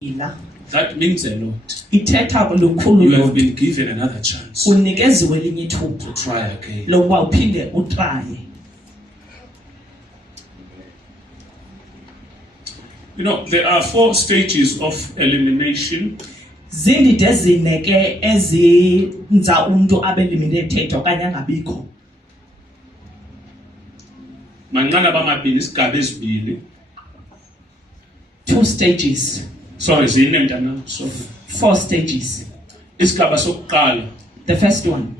That means a lot. Ithetha lukhulu You have been given another chance to unikeziwe elinye ithuba try again. lokuba uphinde utraye. You know, there are 4 stages of elimination. Zindidi ezine ke ezenza umuntu abe eliminated okanye angabikho. Manqana bamabili isigaba ezibili. 2 stages. Sorry, zine mntana. Sorry. 4 stages. Isigaba sokuqala. The first one.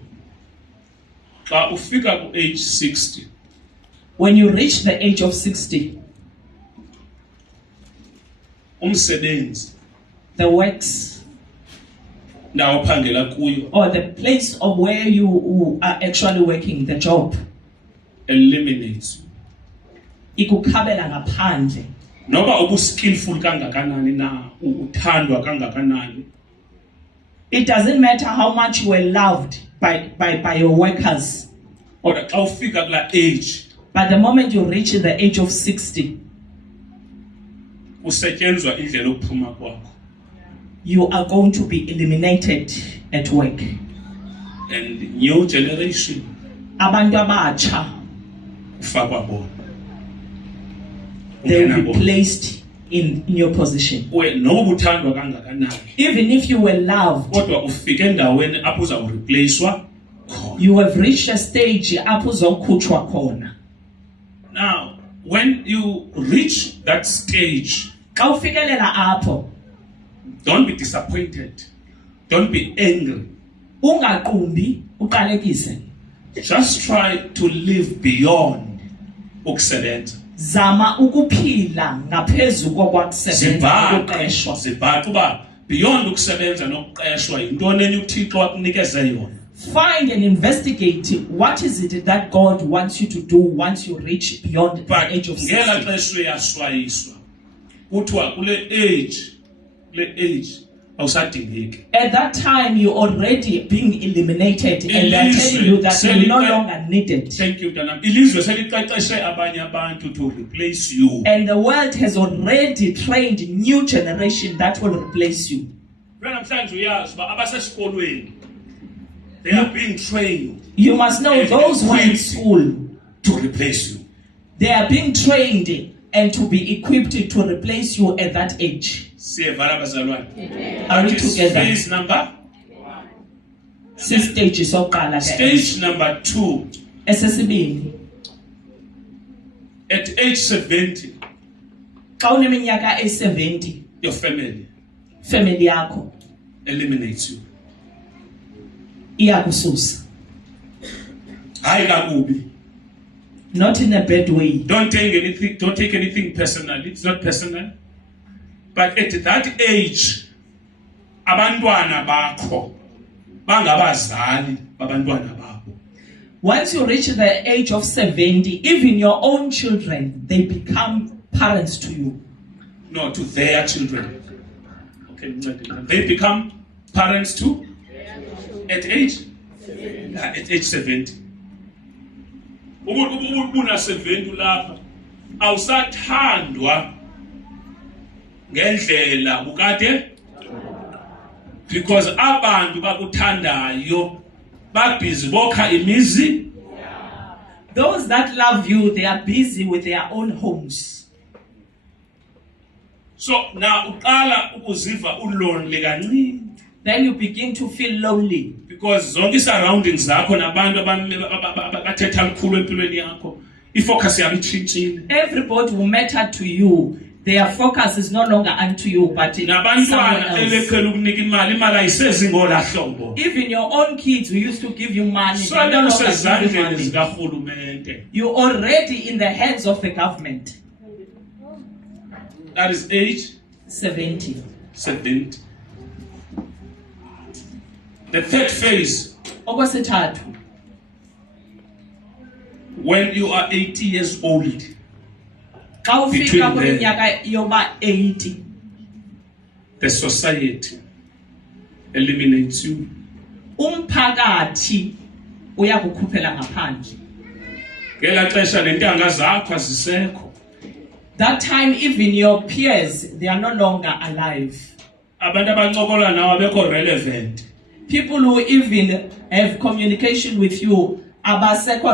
Xa ufika ku age 60. When you reach the age of 60. Umsebenzi. The works. Ndawo phangela kuyo. Or the place of where you are actually working, the job. Eliminates. Ikukhabela ngaphandle. Noba ubuskillful kangakanani na, uthandwa kangakanani. It doesn't matter how much you were loved by your workers. Or xa ufika kula age. But the moment you reach the age of 60, Kusetyenzwa indlela okuphuma kwakho. you are going to be eliminated at work. And new generation Abantu abatsha, ufakwa bona. they will be placed in your position. Noba uthandwa kangakanani. Even if you were loved, Kodwa ufike endaweni apho uzawureplacewa khona. you have reached a stage apho uzokhutshwa khona. Now, when you reach that stage, Xa ufikelela apho, don't be disappointed. Don't be angry. ungaqumbi, uqalekise. Just try to live beyond ukusebenza. Zama ukuphila ngaphezulu kokwakusebenza ukuqeshwa. Zibhaqa uba beyond ukusebenza nokuqeshwa yintoni enye uThixo akunikeze yona. Find and investigate what is it that God wants you to do once you reach beyond the age of 60. Ngela xesha uyaswayiswa. Kuthiwa kule age awusadingeki. At that time, you're already being eliminated, and they're telling you that you're no longer needed. Thank you, Dana. Ilizwe seliqeqeshe abanye abantu to replace you. And the world has already trained new generation that will replace you. Namhlanje uyazi uba abasesikolweni they are being trained. You must know those who are in school to replace you. They are being trained and to be equipped to replace you at that age. Are we together? Phase number 6 stages soqala. Stage number 2. Esesibini. At age 70. Xa uneminyaka e70, your family yakho eliminates you. Iyakususa. Hayi kakubi. Not in a bad way. Don't take anything personally. It's not personal. But at that age, abantwana bakho bangabazali babantwana bakho. Once you reach the age of 70, even your own children, they become parents to you. No, to their children. Okay, they become parents to at age 70. Ubuna 70 lapha awusathandwa ngendlela bukade, because abantu bakuthandayo babhizi bokha imizi. Those that love you, they are busy with their own homes. So now uqala ukuziva ulonely kancane. Then you begin to feel lonely. Because zonke surroundings zakho nabantu abathetha lukhulu empilweni yakho, ifocus yabo itshintshile. Everybody who matter to you, their focus is no longer unto you, but in someone else. Even your own kids who used to give you money, they no longer give you money. You're already in the hands of the government. That is age 70. The third phase, when you are 80 years old. Between the society eliminates you. Umphakathi uyakukhuphela ngaphandle. Ngela xesha lentanga zakho azisekho. That time, even your peers, they are no longer alive. Abantu abancokola nawe abekho relevant. People who even have communication with you are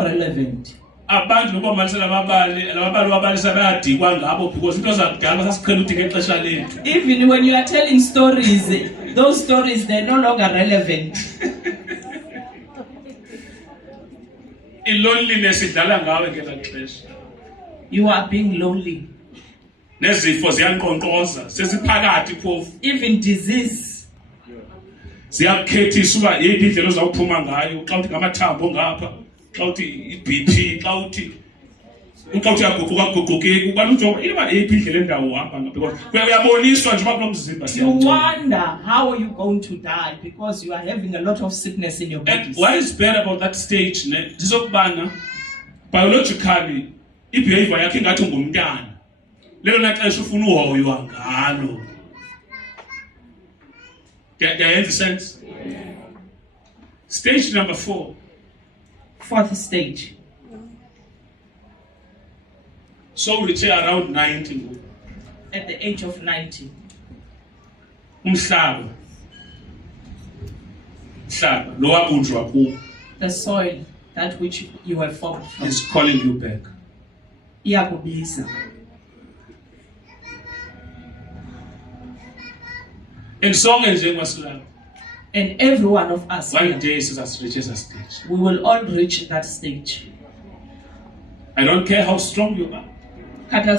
relevant. Abantu ngokubalisa lababali wabalisa bayadikwa ngabo because into zakudala sasiqhela ukuthi ngexesha lethu. Even when you are telling stories, those stories, they're no longer relevant. Loneliness idlala ngawe ngelaa xesha. You are being lonely. Nezifo ziyanqonqoza sesiphakathi phofu. Even disease. Siyakukhethisa uba yeyiphi indlela ozawuphuma ngayo xa uthi ngamathambo ngapha, xa uthi i-BP, xa uthi yaguquka ubalujonga iba yeyiphi indlela endawo uhamba ngayo because uyaboniswa nje uba kulo mzimba. You wonder how are you going to die because you are having a lot of sickness in your body. And what is bad about that stage zizokubana biologically i-behavior yakhe ingathi ngumntana. Lelo naxesha ufuna uhoywa ngalo. Get sense? Stage number 4. Fourth stage. So we reach around 90. At the age of 90. Umhlaba lo wabunjwa kuwo. The soil, that which you have formed from, is calling you back. Iyakubiza. And sonke nje masilapha. And every one of us, one day reaches a stage. We will all reach that stage. I don't care how strong you are. I don't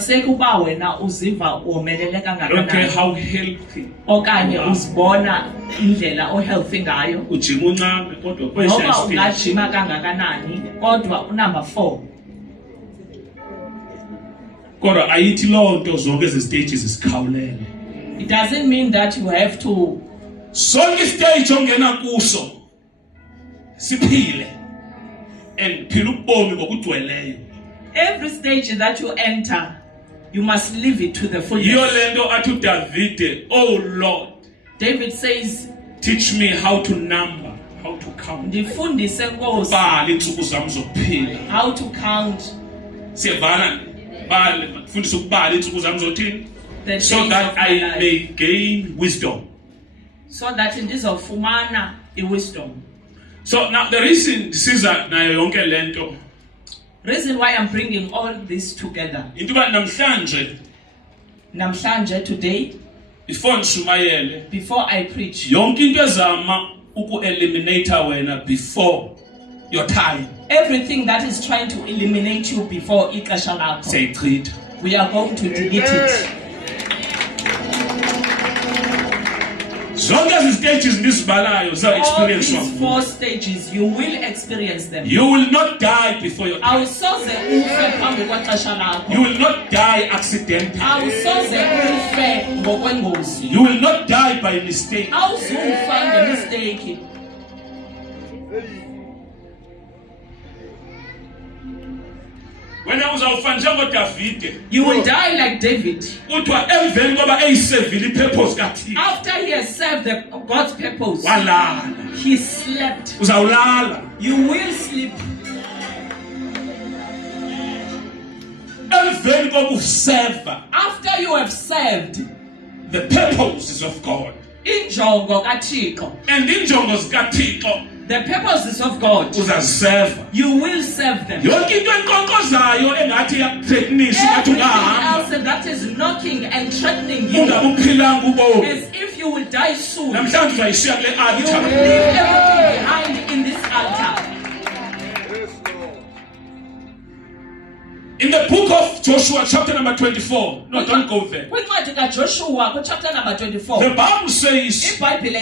care how healthy. Okanye uzibona indlela ohealthy ngayo. Ujima uncame kodwa noma ungajima kangakanani kodwa unumber 4. Kodwa ayithi lonto zonke ezi stages isikhawulele. It doesn't mean that you have to. Sonke stage ongena kuso siphile and phila ubomi ngokugcweleyo. Every stage that you enter, you must live it to the fullest. Iyo lento athi uDavide, oh Lord, David says, teach me how to number, how to count. Ndifundise Nkosi bala insuku zami zokuphila. How to count. Siyavana bala fundisa ukubala insuku zami zothini. So that I may gain wisdom. So that ndizofumana wisdom. So now the reason siza nayo yonke lento. Reason why I'm bringing all this together. Intuba namhlanje today. Before I preach. Yonke into ezama uku-eliminate wena before your time. Everything that is trying to eliminate you before ixesha lakho. Say treat. We are going to delete it. Zonke ezi stages ndizibalayo za experience all these 4 stages you will experience them. You will not die before your time. Awusoze ufe phambi kwexesha lakho. You will not die accidentally. Awusoze ufe ngokwengozi. You will not die by mistake. Awuzufa ngemistake. When I was David, you will die like David. After he has served God's purpose, he slept. You will sleep. After you have served the purposes of God. Injongo kaThixo. And injongo zikaThixo. The purposes of God. You will serve them. Everything else that is knocking and threatening you, as if you will die soon, you will leave everything behind in this altar. In the book of Joshua, chapter number 24. No, don't go there. Joshua, chapter number 24. The Bible says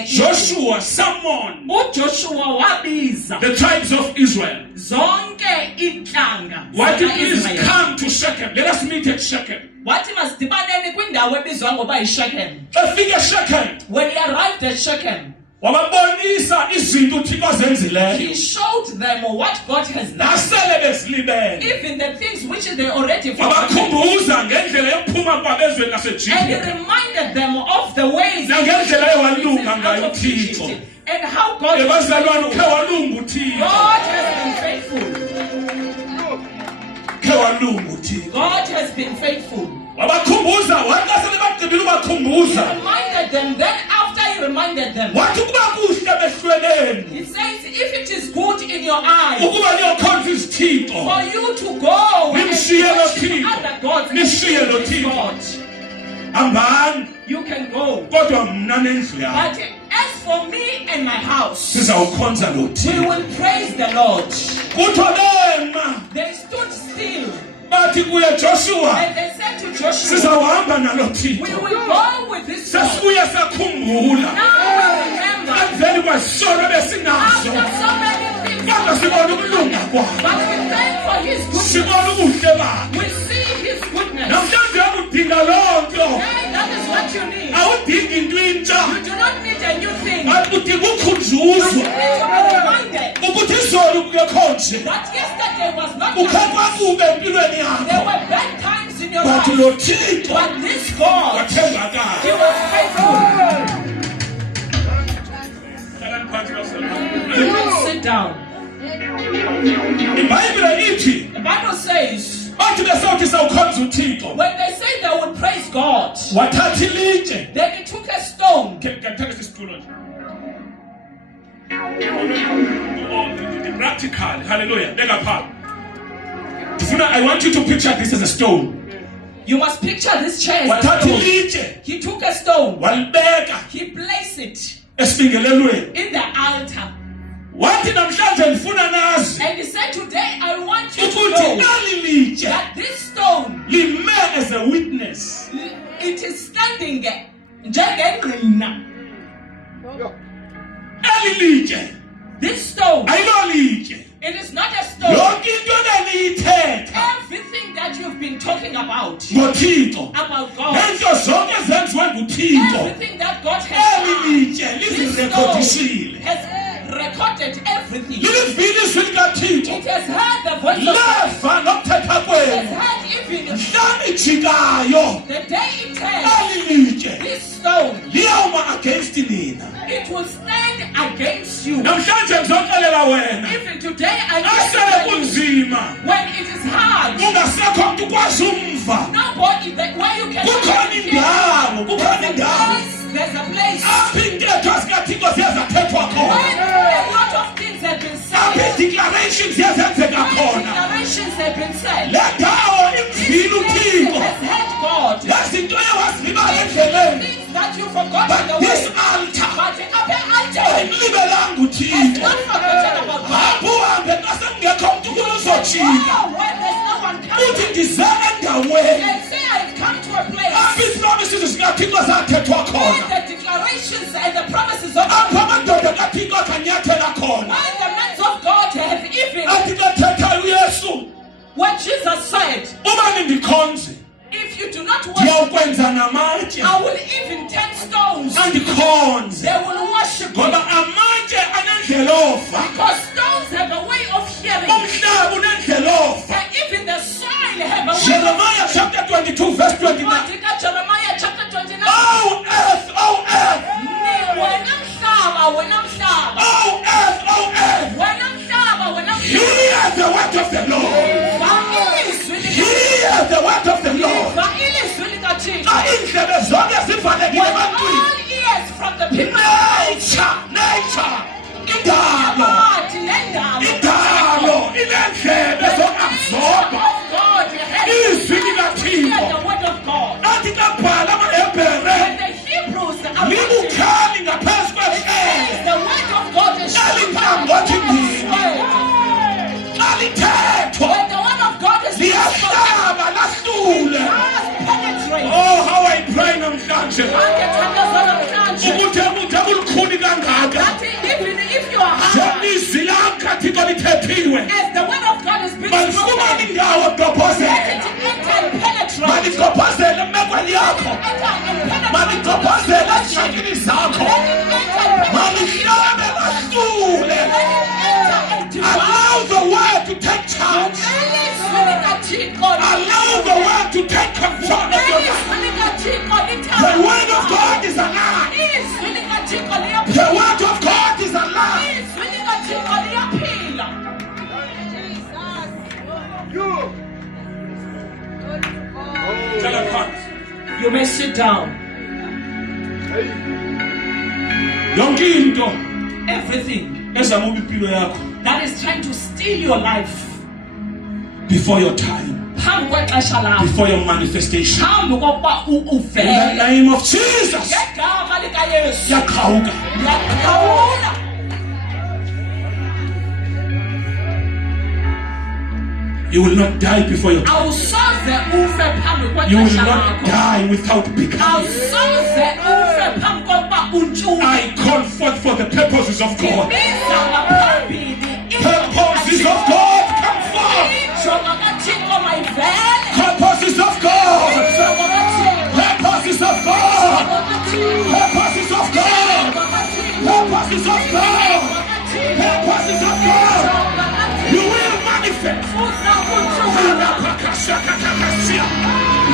Joshua summoned the tribes of Israel. Why did please come to Shechem? Let us meet at Shechem. Shechem. When he arrived at Shechem, he showed them what God has done. Even the things which they already forgot. And he reminded them of the ways and how God has been faithful. God has been faithful. wabakhumbuza wathi sebaqedile He ubakhumbuza reminded them. Then after he reminded them, wathi kuba kuhle behlweleni he says, if it is good in your eyes ukuba niyokhonza izithixo for you to go and Nimshiye lo worship Thixo. other gods and Nishiye lo this Thixo. God, hambani you can go. kodwa mna nendlu yami But as for me and my house, sizawukhonza lo we Thixo will praise the Lord. kutho bema They stood still bathi kuye Joshua and they said to Joshua, sizawuhamba nalo we Thixo will go with this God. sesibuye sakhumbula Now we remember, emveni kwesono after besinazo so many things, kodwa sibona ukulunga kwakhe but we thank for his goodness. sibona ubuhle bakhe We see his goodness. namhlanje udinga loo nto Hey, that is what you need. awudingi into intsha You do not need a new thing. udinga You ukhunjuzwa need to be reminded ukuthi izolo kungekho nje that yesterday was not ukhe like this. kwakube empilweni There yakho were bad times in your bathi life, lo Thixo but this God, he wathembakala was faithful. You can sit down. ibhayibhile ithi The Bible says, bathi besawuthi sawukhonza uThixo when they say they would praise God, wathatha ilitshe then he took a stone. Ngithatha isitulo nje the practical hallelujah beka pha ndifuna I want you to picture this as a stone You must picture this chair as a wathatha stone. ilitshe He took a stone. walibeka He placed it esibingelelweni in the altar. wathi namhlanje ndifuna nazi And he said, today I want you to ukuthi know ali litshe that this stone, lime as a witness it is standing njengengqina. ali litshe This stone, ayilo litshe it is not a stone. yonke into eniyithetha Everything that you've been talking about ngoThixo God, nento zonke ezenziwe nguThixo everything that God eli has done, litshe this stone lizirekhodisile has recorded everything. lilivile izwi likaThixo It has heard the voice of God. leva nokuthetha It kwenu has heard even mhlawumbi ijikayo the day it turns. eli litshe This stone, liyawuma against nina it will stand against you. namhlanje ngizoxelela wena Even today, I asele tell you, kunzima when it is hard, ungasekho mntu ukwazi umva nobody that where you can kukhona indawo kukhona indawo there's a place apho iintetho zikaThixo ziye zathethwa khona when a lot of things have been apho said, ii-declarations ziye zenzeka when khona declarations have been said, le ndawo imvile this uThixo has heard God. lezinto ewazilibala endleleni Things that you forgot but in the this way, altar but the upper altar ayimlibelanga has uThixo not forgotten about God. hamba uhambe xa sekungekho mntu kulo uzojika Oh, when there's no one uthi coming, ndize endaweni and say I've come to a place apho iipromises zikaThixo zathethwa where khona the declarations and the promises of God, apho amadoda kaThixo akanyathela khona where the men of God have even, athi xa thethayo uyesu what Jesus said, uba nindikhonze if you do not worship, ndiyawukwenza namatye I will even turn stones. andikhonze They will worship me. ngoba amatye anendlela ova Because stones have a way of hearing. umhlaba unendlela ova And even the soil have a way of Jeremiah chapter 22 verse 29 Jeremiah chapter 29. oh earth Wena mhlaba, oh earth wena mhlaba, wena mhlaba. hear the word of the Lord Va ilizwi lika- hear the word of the Lord va ilizwi likaThixo. xa iindlebe zonke zivalekile When ebantwini all ears from the people, nature indalo Yabathi nendalo indalo inendlebe zokabsorba of God has izwi heard likaThixo the word of God. athi kabhala amahebhere When the Hebrews are watching, libukhali ngaphezu kwehlelo the word of God is Elingangothi mina. xa lithethwa when the word of God is liyahlaba lahlule penetrate. oh how I pray namhlanje Angithandazana namhlanje. ukuthi ebuthe bulukhuni kangaka That even if you are hard, njenizwi likaThixo lithethiwe as the word of God is being malifumane spoken, indawo let gqobhozela it enter and penetrate. maligqobhozele emekweni yakho Enter and penetrate. maligqobhozele ezingxakini zakho Let it enter and penetrate. malihlabe lahlule Let it enter and devour. allow the word to take charge Ilizwi likaThixo allow the word to take control of your life Ilizwi likaThixo the lithanda. word of God is alive Ilizwi likaThixo the liyaphila. word of God is alive Ilizwi likaThixo liyaphila. Tell her, sit down. Everything that is trying to steal your life before your time, before your manifestation, in the name of Jesus, you will not die before your time. You will not die without becoming. I call forth for the purposes of God. Purposes of God, come forth. Purposes of God. Purposes of God. Purposes of God. Purposes of God. Purposes of God. You will manifest.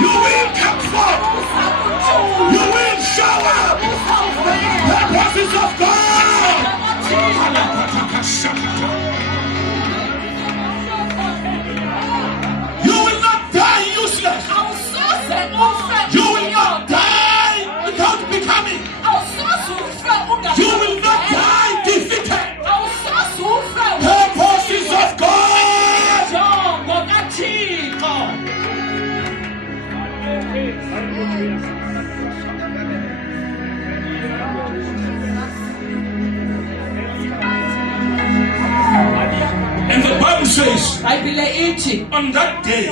You will come forth. You will show up. Purposes of God. You will not die useless. You will not die without becoming. You will not die defeated. Purposes of God. And the Bible says, on that day,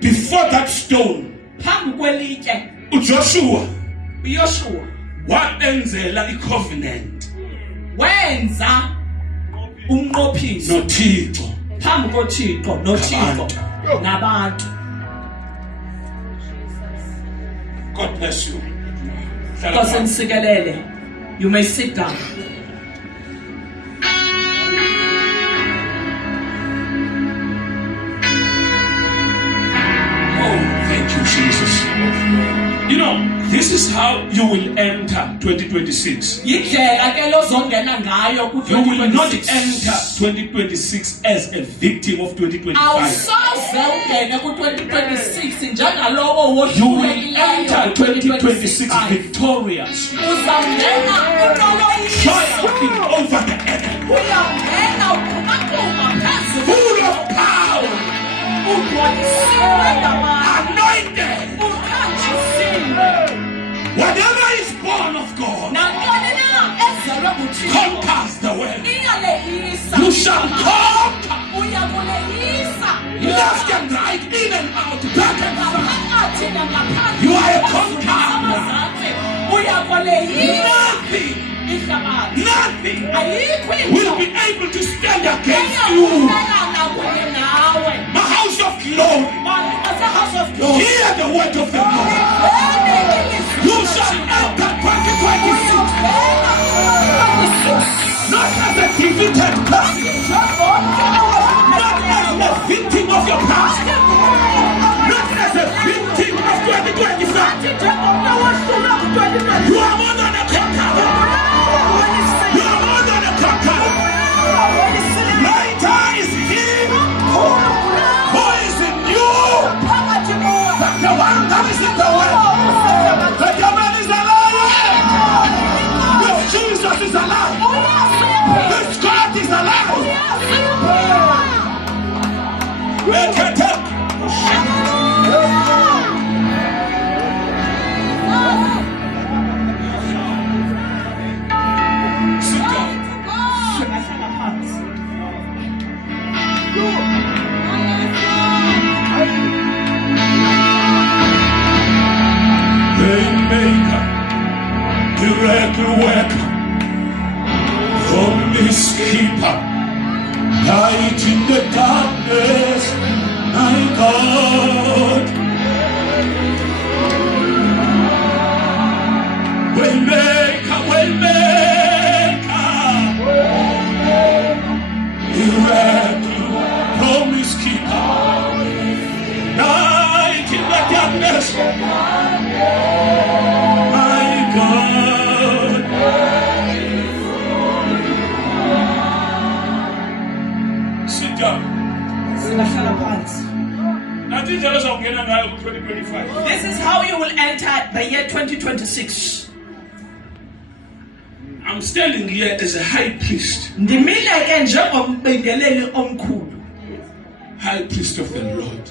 before that stone, Joshua wenzela icovenant noThixo nabantu. God bless you. You may sit down. Jesus. You know, this is how you will enter 2026. You will not enter 2026 as a victim of 2025. You will enter 2026 victorious, triumphing over the enemy, full of power, anointed. Whatever is born of God conquers the world. You shall conquer left and right, in and out, back and forth. You are a conqueror. Nothing will be able to stand against you. The house of glory. Hear the word of the Lord. You shall enter 2026 not as a defeated person, not as a victim of your past, not as a victim of 2025. You are more than a conqueror. You are more than a conqueror. Greater is He who is in you than the one that is in the world. The devil is alive. This Jesus is alive. This God is alive. Miracle worker, promise keeper, light in the darkness, my God. Waymaker, miracle, promise keeper, light in the darkness, my God. Sit down. ungena ngayo ku-2025. This is how you will enter the year 2026. I'm standing here as a high priest. Ndimile ke njengombingeleli omkhulu. High priest of the Lord.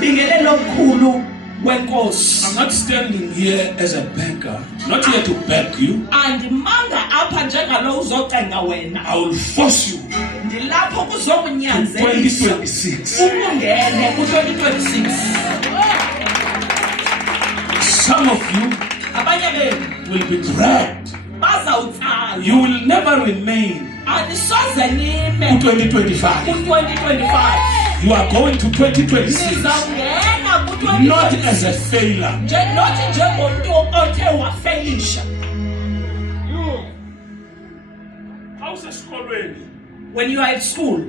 Bingeleli omkhulu wenkosi. I'm not standing here as a beggar. Not here to beg you. Andimanga apha njengalo uzocenga wena. I will force you. Ndilapho kuzokunyanzelisa 2026. ukungene ku-2026. Some of you Abanye benu will be dragged. bazawutsalwa. You will never remain Anisoze nime in 2025. ku-2025. You are going to 2026 Nizawungena not as a ku-2026 failure. not njengomuntu othe wafelisha. Awusesikolweni When you are at school,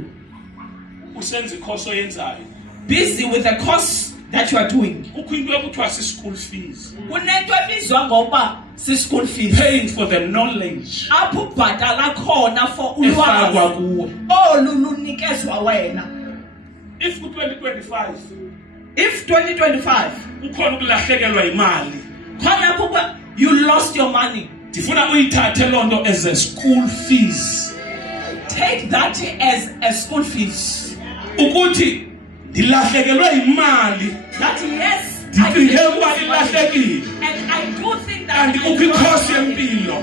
usenza ikhoso yenzayo. busy with the course that you are doing, Kukho into ekuthiwa si-school fees. kunento ebizwa ngoba si-school fees, Paying for the knowledge apho ubhatala khona for efakwa ulwazi kuwe. olu lunikezwa wena. If ku-2025 If 2025 ukhona ukulahlekelwa imali, khona apho you lost your money, ndifuna uyithathe loo nto as a school fees. take that as a school fees. Ukuthi ndilahlekelwe imali, That yes, I ndicinge did ukuba lose money. ilahlekile. And I do think that And I kukho lost ikhosi money. yempilo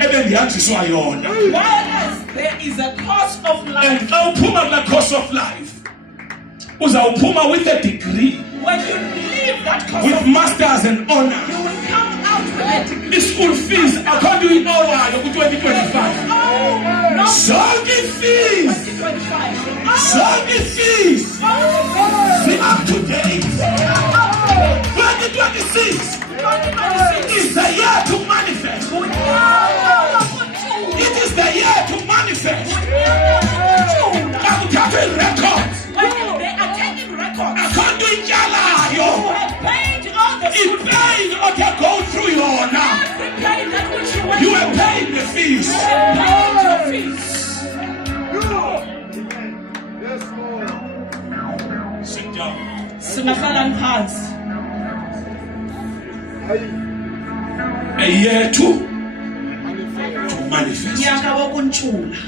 ebendihanjiswa yona. Whereas there is a course of And life. xa uphuma kula course of life, uzawuphuma with a degree, When you leave that course with of masters and you honors. will come out with a degree. I-school fees akho inawayo ku-2025. No, Zonke fees, 2025. zonke fees zi-up to date. 2026 is the year to manifest. It is the year to manifest. Akuthathwe records. When they are taking records, Akho nto ityalayo. you have paid all the school fees. I-pain othe go through yona. Every pain that which you went You through. are paying the fees. You have paid your fees. Sit down. Singahlala phansi. A year to manifest. Nyaka wokuntshula.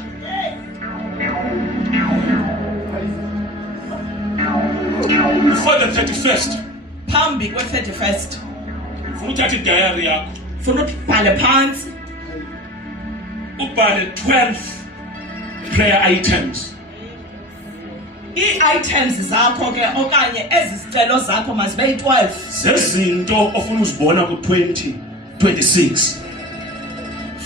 Before the 31st, Phambi kwe-31st. ufuna uthatha idayari yakho, Funa ubhale phansi ubhale 12 prayer items. ii-items zakho ke okanye ezi zicelo zakho mazibe yi-12. Zezinto ofuna uzibona ku-2026.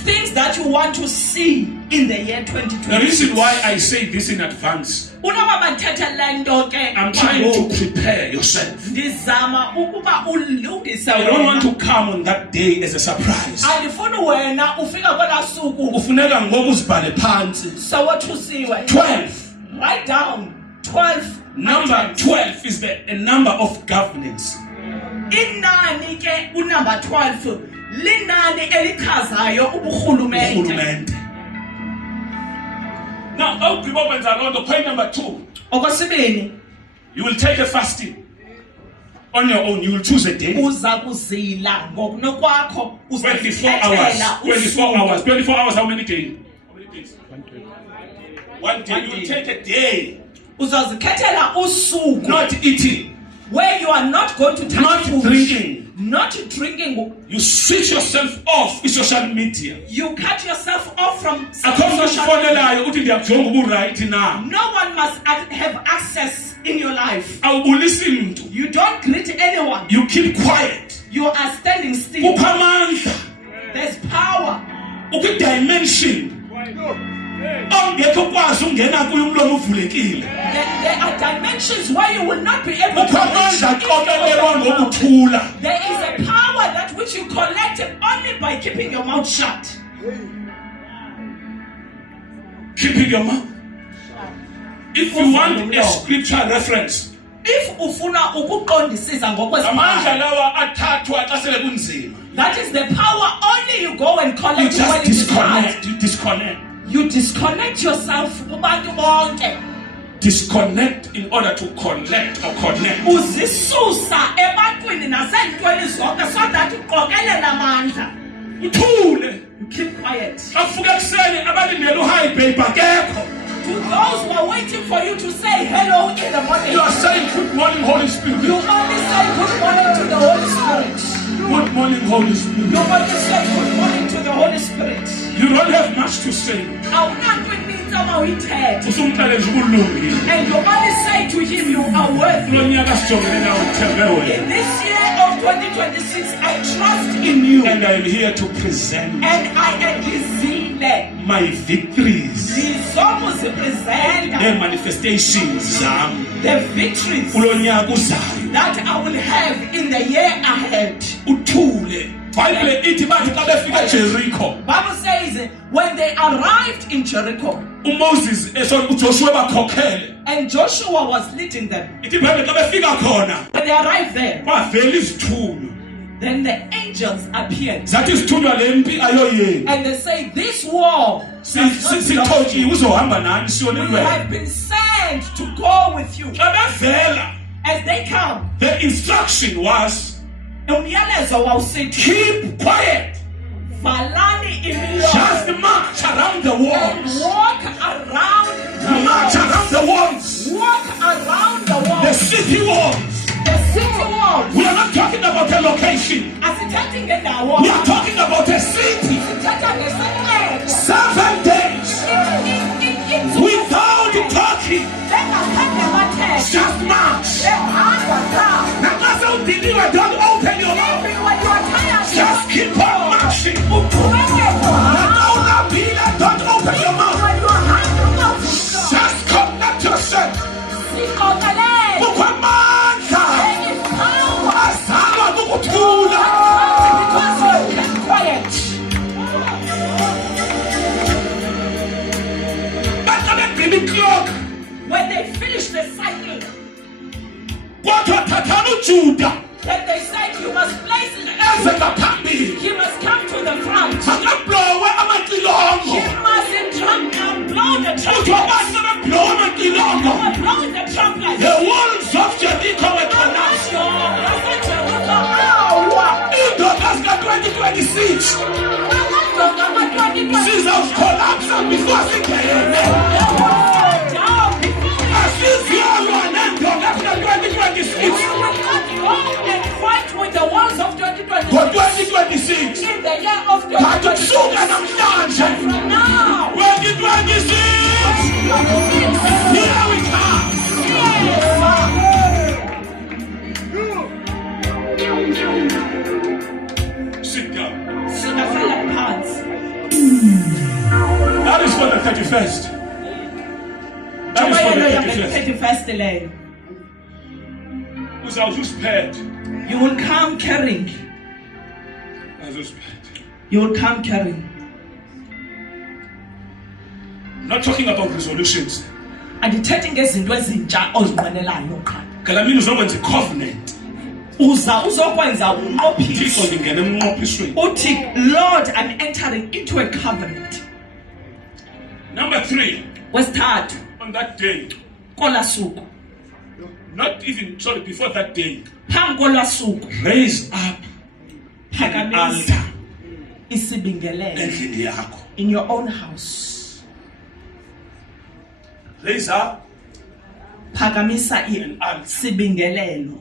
Things that you want to see in the year The 2026. reason why I say this in advance, Unoba mandithethe le nto ke I'm trying to prepare yourself. ndizama ukuba ulungise I don't want wena. to come on that day as a surprise. Andifuni wena ufika kwelaa suku Kufuneka ngoku uzibhale phansi. sowothusiwe. 12. Write down 12 Number items. 12 is a number of governance. Inani ke unumber 12 linani elichazayo uburhulumente. Urhulumente. Now, awugqiba kwenza loo nto, point number 2, Okwesibini, you will take a fasting on your own. You will choose a day. uza kuzila ngokunokwakho 24 hours. 24 hours. 24 hours, how many days? How many days? One day. You will take a day. Uzazikhethela usuku Not eating, where you are not going to touch not food, drinking. not drinking. You switch yourself off with social media. You cut yourself off from Akho social media. ufonelayo uthi ndiyakujonga ubu-right na. No one must have access in your life. Awubulisi mntu. You don't greet anyone. You keep quiet. You are standing still. Kupha amandla. There's power. Ukwi-dimension ongekho ukwazi ungena kuyo umlomo uvulekile. There are dimensions where you will not be able Kukho to amandla reach if you aqokelelwa open your mouth. ngokuthula. There is a power that which you collect only by keeping your mouth shut. Keeping your mouth. If you want a scripture reference, If ufuna ukuqondisisa amandla ngokwesibhalo, lawa athathwa xa sele kunzima. that is the power only you go and You collect when just it is hard. disconnect. You disconnect. You disconnect yourself kubantu bonke. disconnect in order to connect or connect. Uzisusa ebantwini nasentweni zonke so that uqokelele amandla. Uthule. You keep quiet. Afuka kuseni abalindele uHigh babe akekho. To those who are waiting for you to say hello in the morning, You are saying good morning Holy Spirit. you only say good morning to the Holy Spirit. Good morning Holy Spirit. You only say good morning to the Holy Spirit. You don't have much to say. Usumxele nje ukulungile. And you only say to him, you are worthy. Lo nyaka sijongene nawo uthembe In wena. this year of 2026, I trust in you. And I am here to present And I am my victories. the Manifestations zam victories kulo nyaka uzayo. that I will have in the year ahead. Uthule. Bible ithi bathi xa befika Jericho. Bible says when they arrived in Jericho, uMoses uJoshua bakhokhele. and Joshua was leading them. Ithi Bible xa befika khona When they arrived there, bavela izithunywa. then the angels appeared. Zathi izithunywa lempi ayoyeni. And they say, this war does not belong to you. Sithotshiwe uzohamba nani We siyolilwela. have been sent to go with you. Xa bevela, As they come, the instruction was umyalezo wawusithi, keep quiet. valani Just imilomo march around the and walls. walk around the March walls. around the walls. Walk around the The walls. city walls. The city walls. We are not talking about a location. Asithathi ngendawo. We are talking about a city. Sithatha ngesinqebo. 7 days without talking. Bengakhange bathethe. Just march. Behamba qha. Now, as you deliver, don't open your mouth. Even when you are tired, Just keep on marching. uqhubekeke uhamba. Don't open your mouth. When you are hungry, ungavuka. Just connect yourself. Siqokelele. Kukwamandla. There is power. Azalwa kukuthula. Because you kept quiet. Baxa begqiba iclock. When they finished the cycle, Kwathiwa thathani uJuda then they said, you must place it. eze ngaphambili. He must come to the front. Makablowe amaxilongo. He must blow the Kuthiwa trumpet. abantu sebeblowe amaxilongo. When blowing the trumpet, The walls of Jericho were collapsed. Indoda zika-2026 sizawukolapsa before singene. Asiziyalwa nendoda zika-2026 ngo-2026. in the year of Kanti 2026. kusuka namhlanje From now, 2026 here we come. Sit down. That is for the 31st. That is for the 31st. Uzawuzusphethe. You will come carrying. Uzawuzusphethe. You will come carrying. Not talking about resolutions. Andithethi ngezinto ezintsha ozinqwenelayo qha. Kalamini uzokwenza i-covenant. Uzokwenza Thixo unqophiso. ndingena emnqophisweni. Uthi, Lord, I'm entering into a covenant. Number 3. Wesithathu, On that day. kolaa suku. Not even, sorry, before that day. Phambi kolaa suku, Raise up an phakamisa altar isibingelelo endlini yakho. in your own house. Raise up Phakamisa an altar. isibingelelo.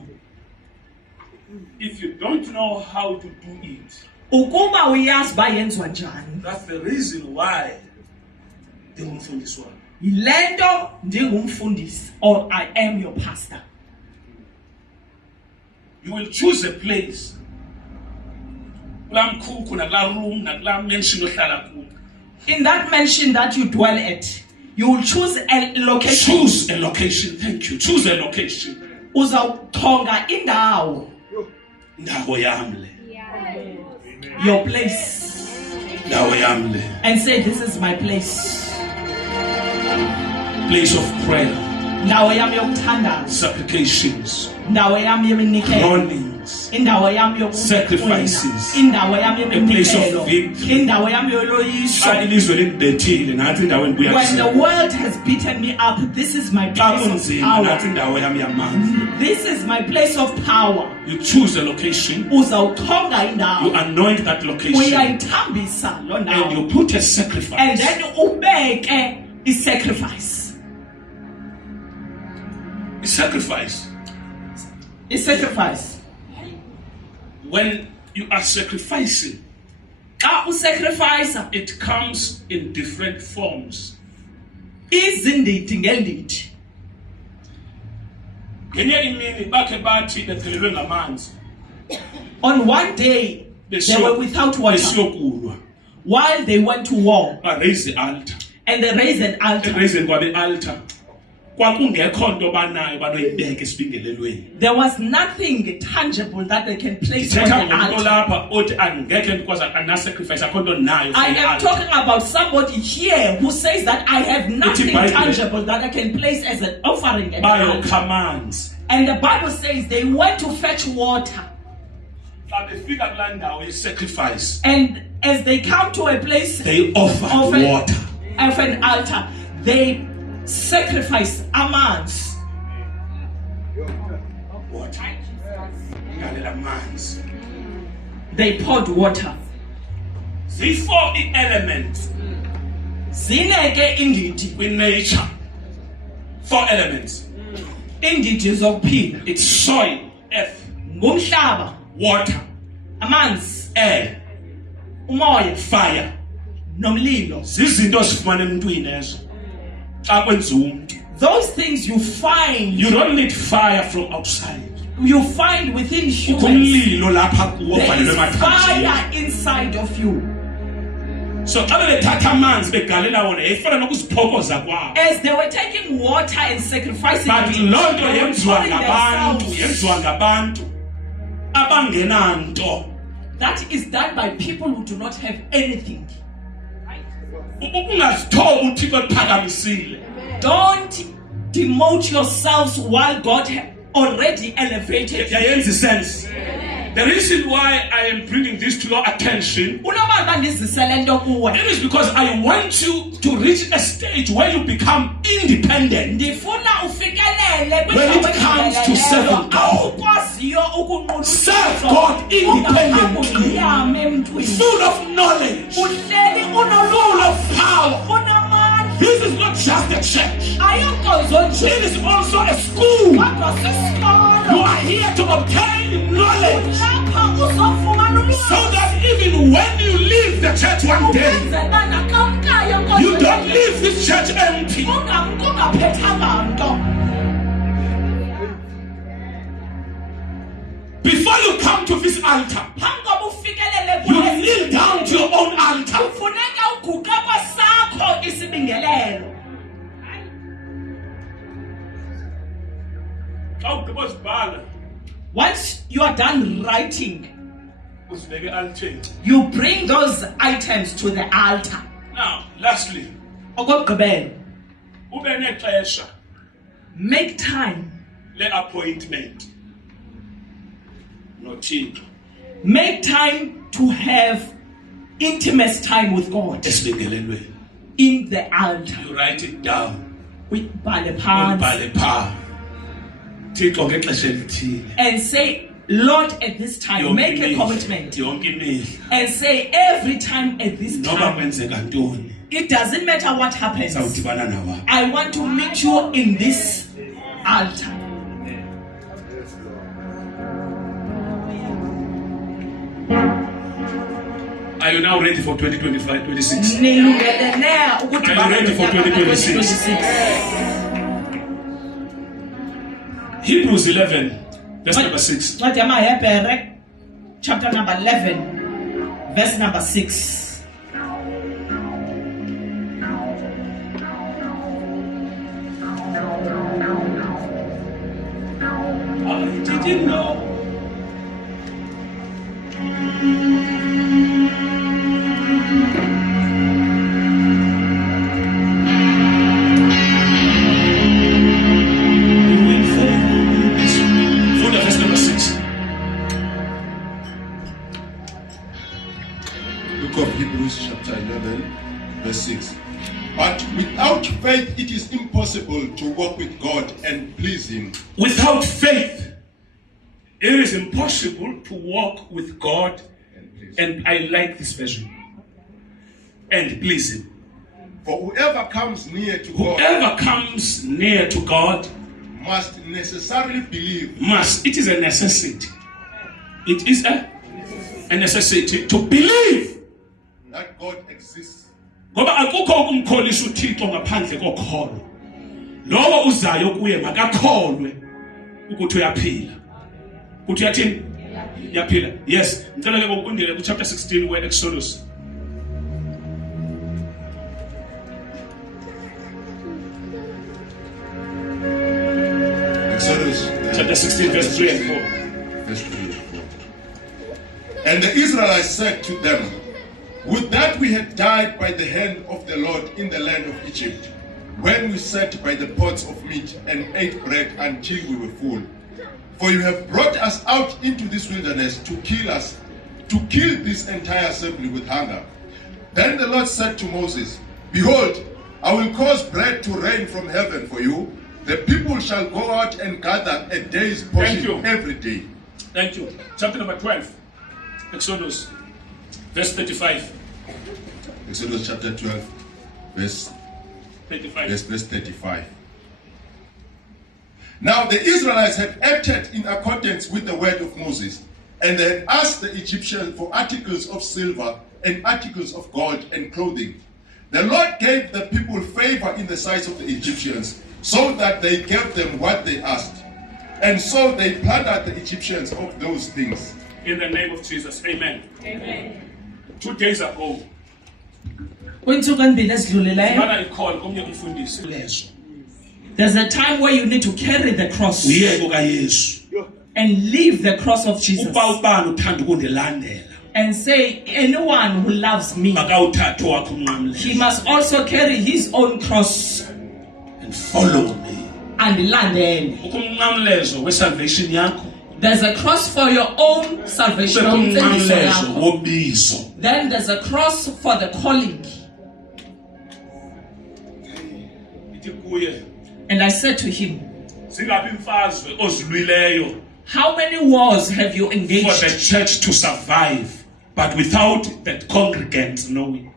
If you don't know how to do it, Ukuba uyazi uba yenziwa njani, that's the reason why ndingumfundisi wami. yile nto ndingumfundisi, or I am your pastor. You will choose a place. Kulaa mkhukhu nakulaa room nakulaa mansion ohlala kuyo. In that mansion that you dwell at, you will choose a location. Choose a location. Thank you. Choose a location. Uzawuchonga indawo, Ndawo yam le. your place, Ndawo yam le. and say, this is my place. Place of prayer, Ndawo yami yokuthandaza, supplications, ndawo yami yeminikelo, groanings, offerings, sacrifices, a place of victory. When the world has beaten me up, this is my place of power. This is my place of power. You choose a location, you anoint that location, and you put a sacrifice. And then ubeke a sacrifice. A sacrifice. A sacrifice. When you are sacrificing, it comes in different forms. On one day, they were without water while they went to war. And they raised an altar. There was nothing tangible that they can place on the altar. I am talking about somebody here who says that I have nothing tangible that I can place as an offering at the altar. And the Bible says they went to fetch water. And as they come to a place they offered water of an altar, they sacrifice amanzi. They poured water. Therefore, the elements in nature, 4 elements. It's soil, earth, water, amanzi, air, umoya, fire, nomlilo. Those things you find. You don't need fire from outside. You find within humans. There is fire inside of you. So as they were taking water and sacrificing but that is done by people who do not have anything. Don't demote yourselves while God already elevated you. The reason why I am bringing this to your attention, it is because I want you to reach a stage where you become independent when it comes to serving God. Serve God independently, full of knowledge, full of power. This is not just a church. It is also a school. You are here to obtain knowledge so that even when you leave the church one day, you don't leave this church empty. Before you come to this altar, you kneel down to your own altar. Once you are done writing, you bring those items to the altar. Now, lastly, make time. Appointment. Make time to have intimate time with God in the altar. You write it down. By the power. And say, Lord, at this time, make a commitment. And say, every time at this time, it doesn't matter what happens, I want to meet you in this altar. Are you now ready for 2025, 26? Are you ready for 2026? Hebrews 11, verse number 6. Chapter number 11, verse number 6. I didn't know. Book of Hebrews chapter 11 verse 6. But without faith it is impossible to walk with God and please Him. Without faith, it is impossible to walk with God, and I like this version, and please Him. For whoever comes near to God must necessarily believe. It is a necessity. It is a necessity to believe that God exists. Ngoba akukho ukumkholisa uThixo ngaphandle kokholo. Lowo uzayo kuye makakholwe ukuthi uyaphila. Ukuthi uyathini? Uyaphila. Yes, ngicela ke ukundile ku chapter 16 we Exodus. Chapter 16 verse 3 and 4. Verse 3 and 4. And the Israelites said to them, would that we had died by the hand of the Lord in the land of Egypt, when we sat by the pots of meat and ate bread until we were full. For you have brought us out into this wilderness to kill us, to kill this entire assembly with hunger. Then the Lord said to Moses, behold, I will cause bread to rain from heaven for you. The people shall go out and gather a day's portion every day. Thank you. Chapter number 12, Exodus, verse 35. Exodus chapter 12, verse 35. Verse 35. Now the Israelites had acted in accordance with the word of Moses, and they had asked the Egyptians for articles of silver and articles of gold and clothing. The Lord gave the people favor in the sight of the Egyptians, so that they gave them what they asked. And so they plundered the Egyptians of those things. In the name of Jesus, amen. Amen. 2 days ago, there's a time where you need to carry the cross and leave the cross of Jesus and say, anyone who loves me, he must also carry his own cross and follow me. There's a cross for your own salvation. Then there's a cross for the calling. And I said to him, how many wars have you engaged for the church to survive, but without the congregants knowing?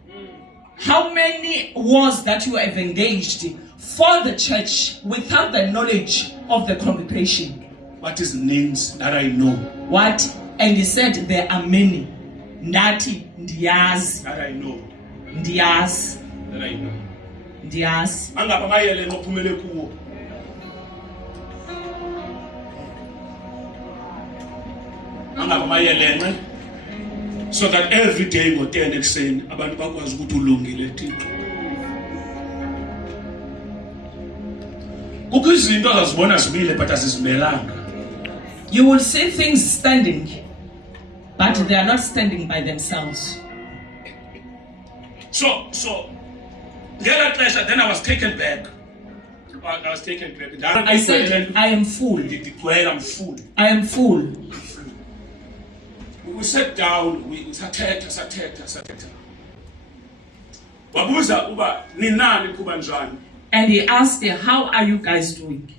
How many wars that you have engaged for the church without the knowledge of the congregation? What is names that I know? What? And he said there are many. Nati Ndiaz. That I know. Ndiaz. That I know. Ndiaz. So that every day ngo-10 ekuseni abantu bakwazi ukuthi ulungile Thixo. Kukho izinto azazibona zimile but azizimelanga. You will see things standing, but they are not standing by themselves. So then I was taken back. I said, I am full. I'm full. I am full. We sat down, we sathetha. Wabuza uba ninani kuba njani? And he asked her, how are you guys doing?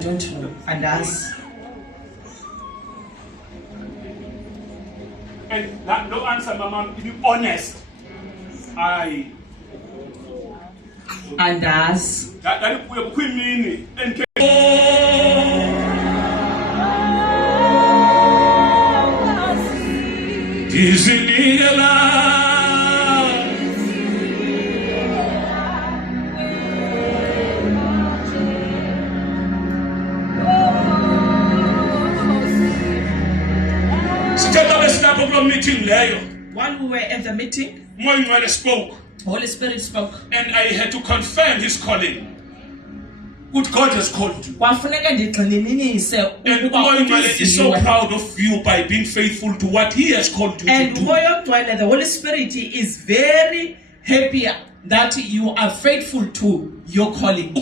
Don't know. And us. And that no answer, Mama, to be honest. And us. That we are queen and While we were at the meeting, Holy Spirit spoke. And I had to confirm his calling. What God has called you. And Moyo is so proud of you by being faithful to what He has called you and to do. And the Holy Spirit is very happy that you are faithful to your calling.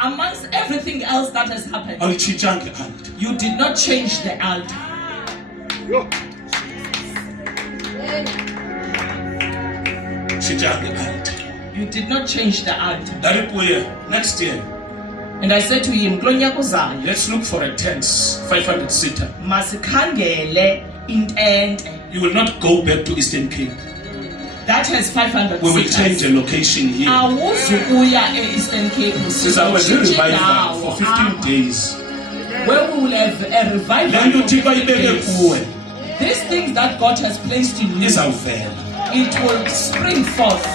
Amongst everything else that has happened, you did not change the altar. You did not change the altar. Next year, and I said to him, let's look for a tent, 500 seater. You will not go back to Eastern Cape. That has 500 We will change the location here. Eastern Cape. Since I was revival for 15 days. Where we will have a revival. These things that God has placed in you, it will spring forth.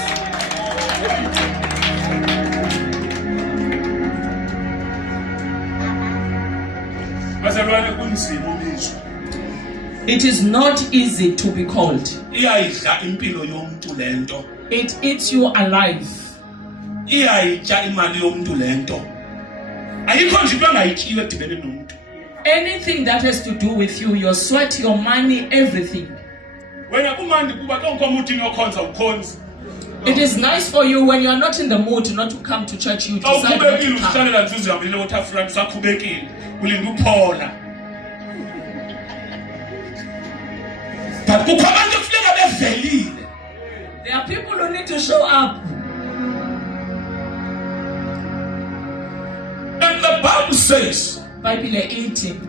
It is not easy to be called. It eats you alive. Anything that has to do with you, your sweat, your money, everything. It is nice for you when you are not in the mood not to come to church. You decide not to come. There are people who need to show up. And the Bible says, Bible 18.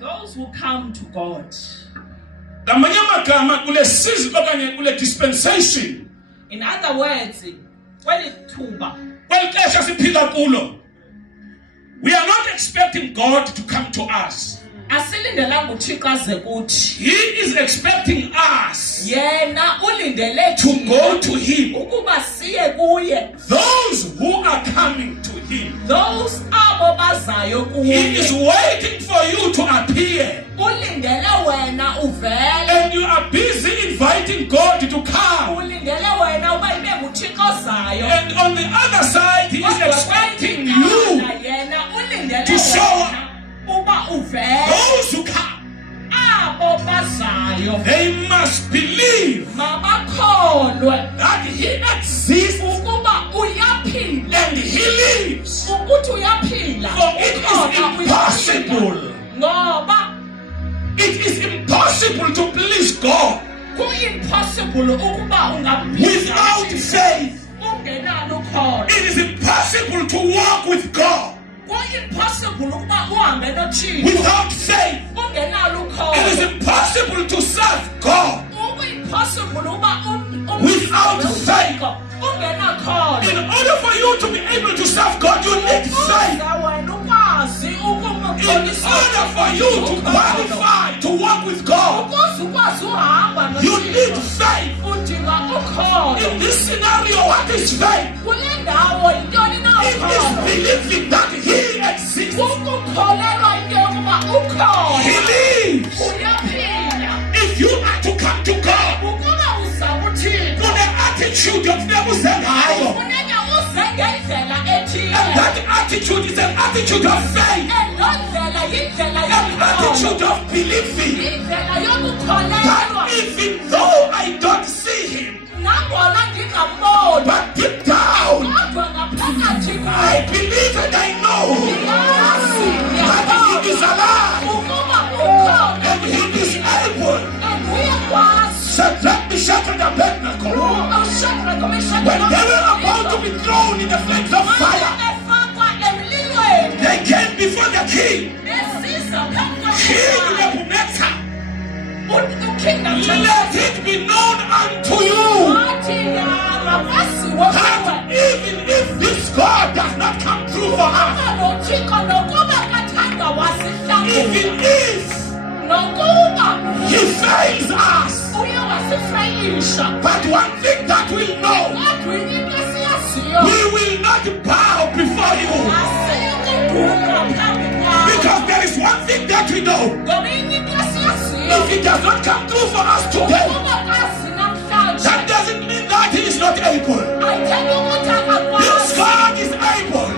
Those who come to God. In other words, we are not expecting God to come to us. He is expecting us to go to Him. Those who are coming to Him, He is waiting for you to appear. And you are busy inviting God to come. And on the other side, He is expecting you to show up. Those who come, they must believe that He exists and He lives. For it is impossible to please God without faith. It is impossible to walk with God without faith. It is impossible to serve God without faith. In order for you to be able to serve God, you need faith. In order for you to qualify to walk with God, you need faith. In this scenario, what is faith? It is believing that He exists. He lives. If you are to come to God with an attitude of never saying higher, and that attitude is an attitude of faith, an attitude of believing that even though I don't see Him, but deep down I believe and I know that He is alive and He is able. Shadrach, Meshach, and Abednego, when they were about to be thrown in the flames of fire, they came before the king. King Nebuchadnezzar, let it be known unto you that even if this God does not come through for us, even if He fails us, but one thing that we know, we will not bow before you, because there is one thing that we know: if He does not come through for us today, that doesn't mean that He is not able. This God is able.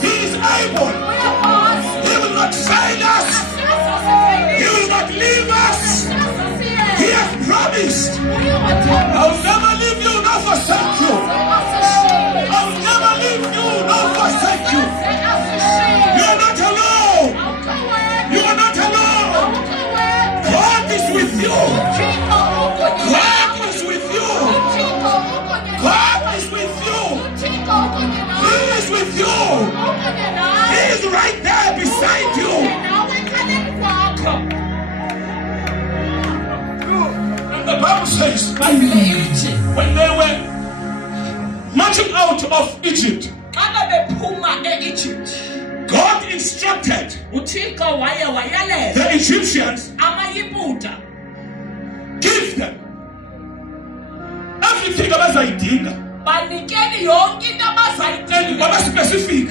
He is able. He will not fail us. He will not leave us. He has I'll never leave you nor forsake you. I'll never leave you nor forsake you. You are not alone. You are not alone. God is with you. God is with you. God is with you. He is with you. He is right there beside you. And the Bible says, when they were marching out of Egypt, God instructed the Egyptians, give them everything abazayidinga, and waba specific,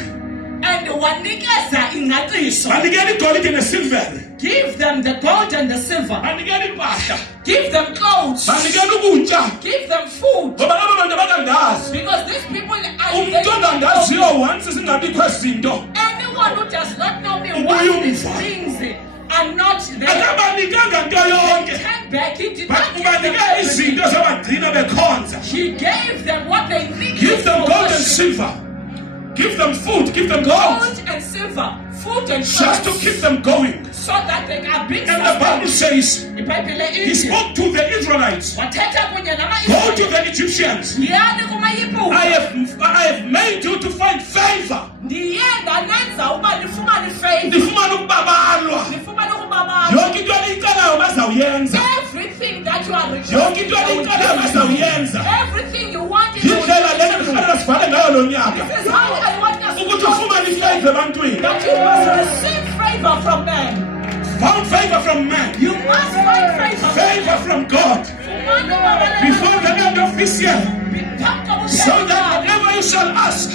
and wanikeza ingcaciso. banikela igolide nesilver, Give them the gold and the silver. banikela impahla, Give them clothes. banikela ukutya, Give them food. ngoba laba bantu abangandazi. Because these people are Umuntu ongandaziyo once singabikho ezinto anyone who does not know me Ubuye wants these umva. things are not there. akabanikanga nto yonke, Turn back. He did but not give ubanike them izinto zabagcina bekhonza. He gave them what they needed. Give them for gold and worship. silver, give them food, give them gold, Gold and silver, food and just to clothes, keep them going. so that they are being And the Bible says sustained. he spoke to the Israelites, Wathetha kunye go to nama-Israyeli. the Egyptians, Yiyani kumaYiputa. I have made you to find favor. Ndiye ndanenza uba nifumane favor. Ndifumana ukubabalwa, Nifumane ukubabalwa. yonke into eliyicelayo bazawuyenza, Everything that you are yonke into eliyicelayo bazawuyenza. everything you want in Indlela le ndikufanele sivale ngayo lo nyaka, This is how I want us ukuthi to ufumane ifavor ebantwini. that you must receive favor from men. Found favor from man, You must find favor. favor from God before the end of this year, so that whatever you shall ask,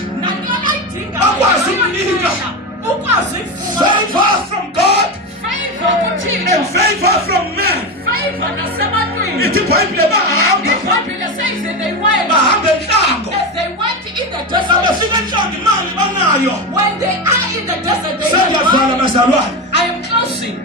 favor from God and favor from man. Ithi iBhayibhile bahamba entlango, As they went in the desert, babefika entlango imali banayo. when they are in the desert, they Sengiyavala bazalwane, I am closing.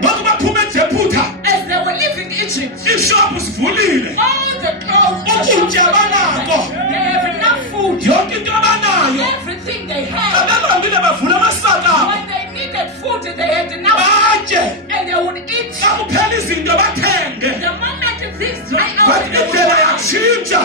ngoba baphuma eJephutha, As they were leaving Egypt, iishophu zivulile, all the clothes, ukutya banako, they have enough food, yonke into abanayo. everything they had. Abebambile bavula amasaka abo, When they needed food, they had enough batye. and they would eat. Xa kuphela izinto bathenge. The moment things dry But out, they would indlela buy. yatshintsha,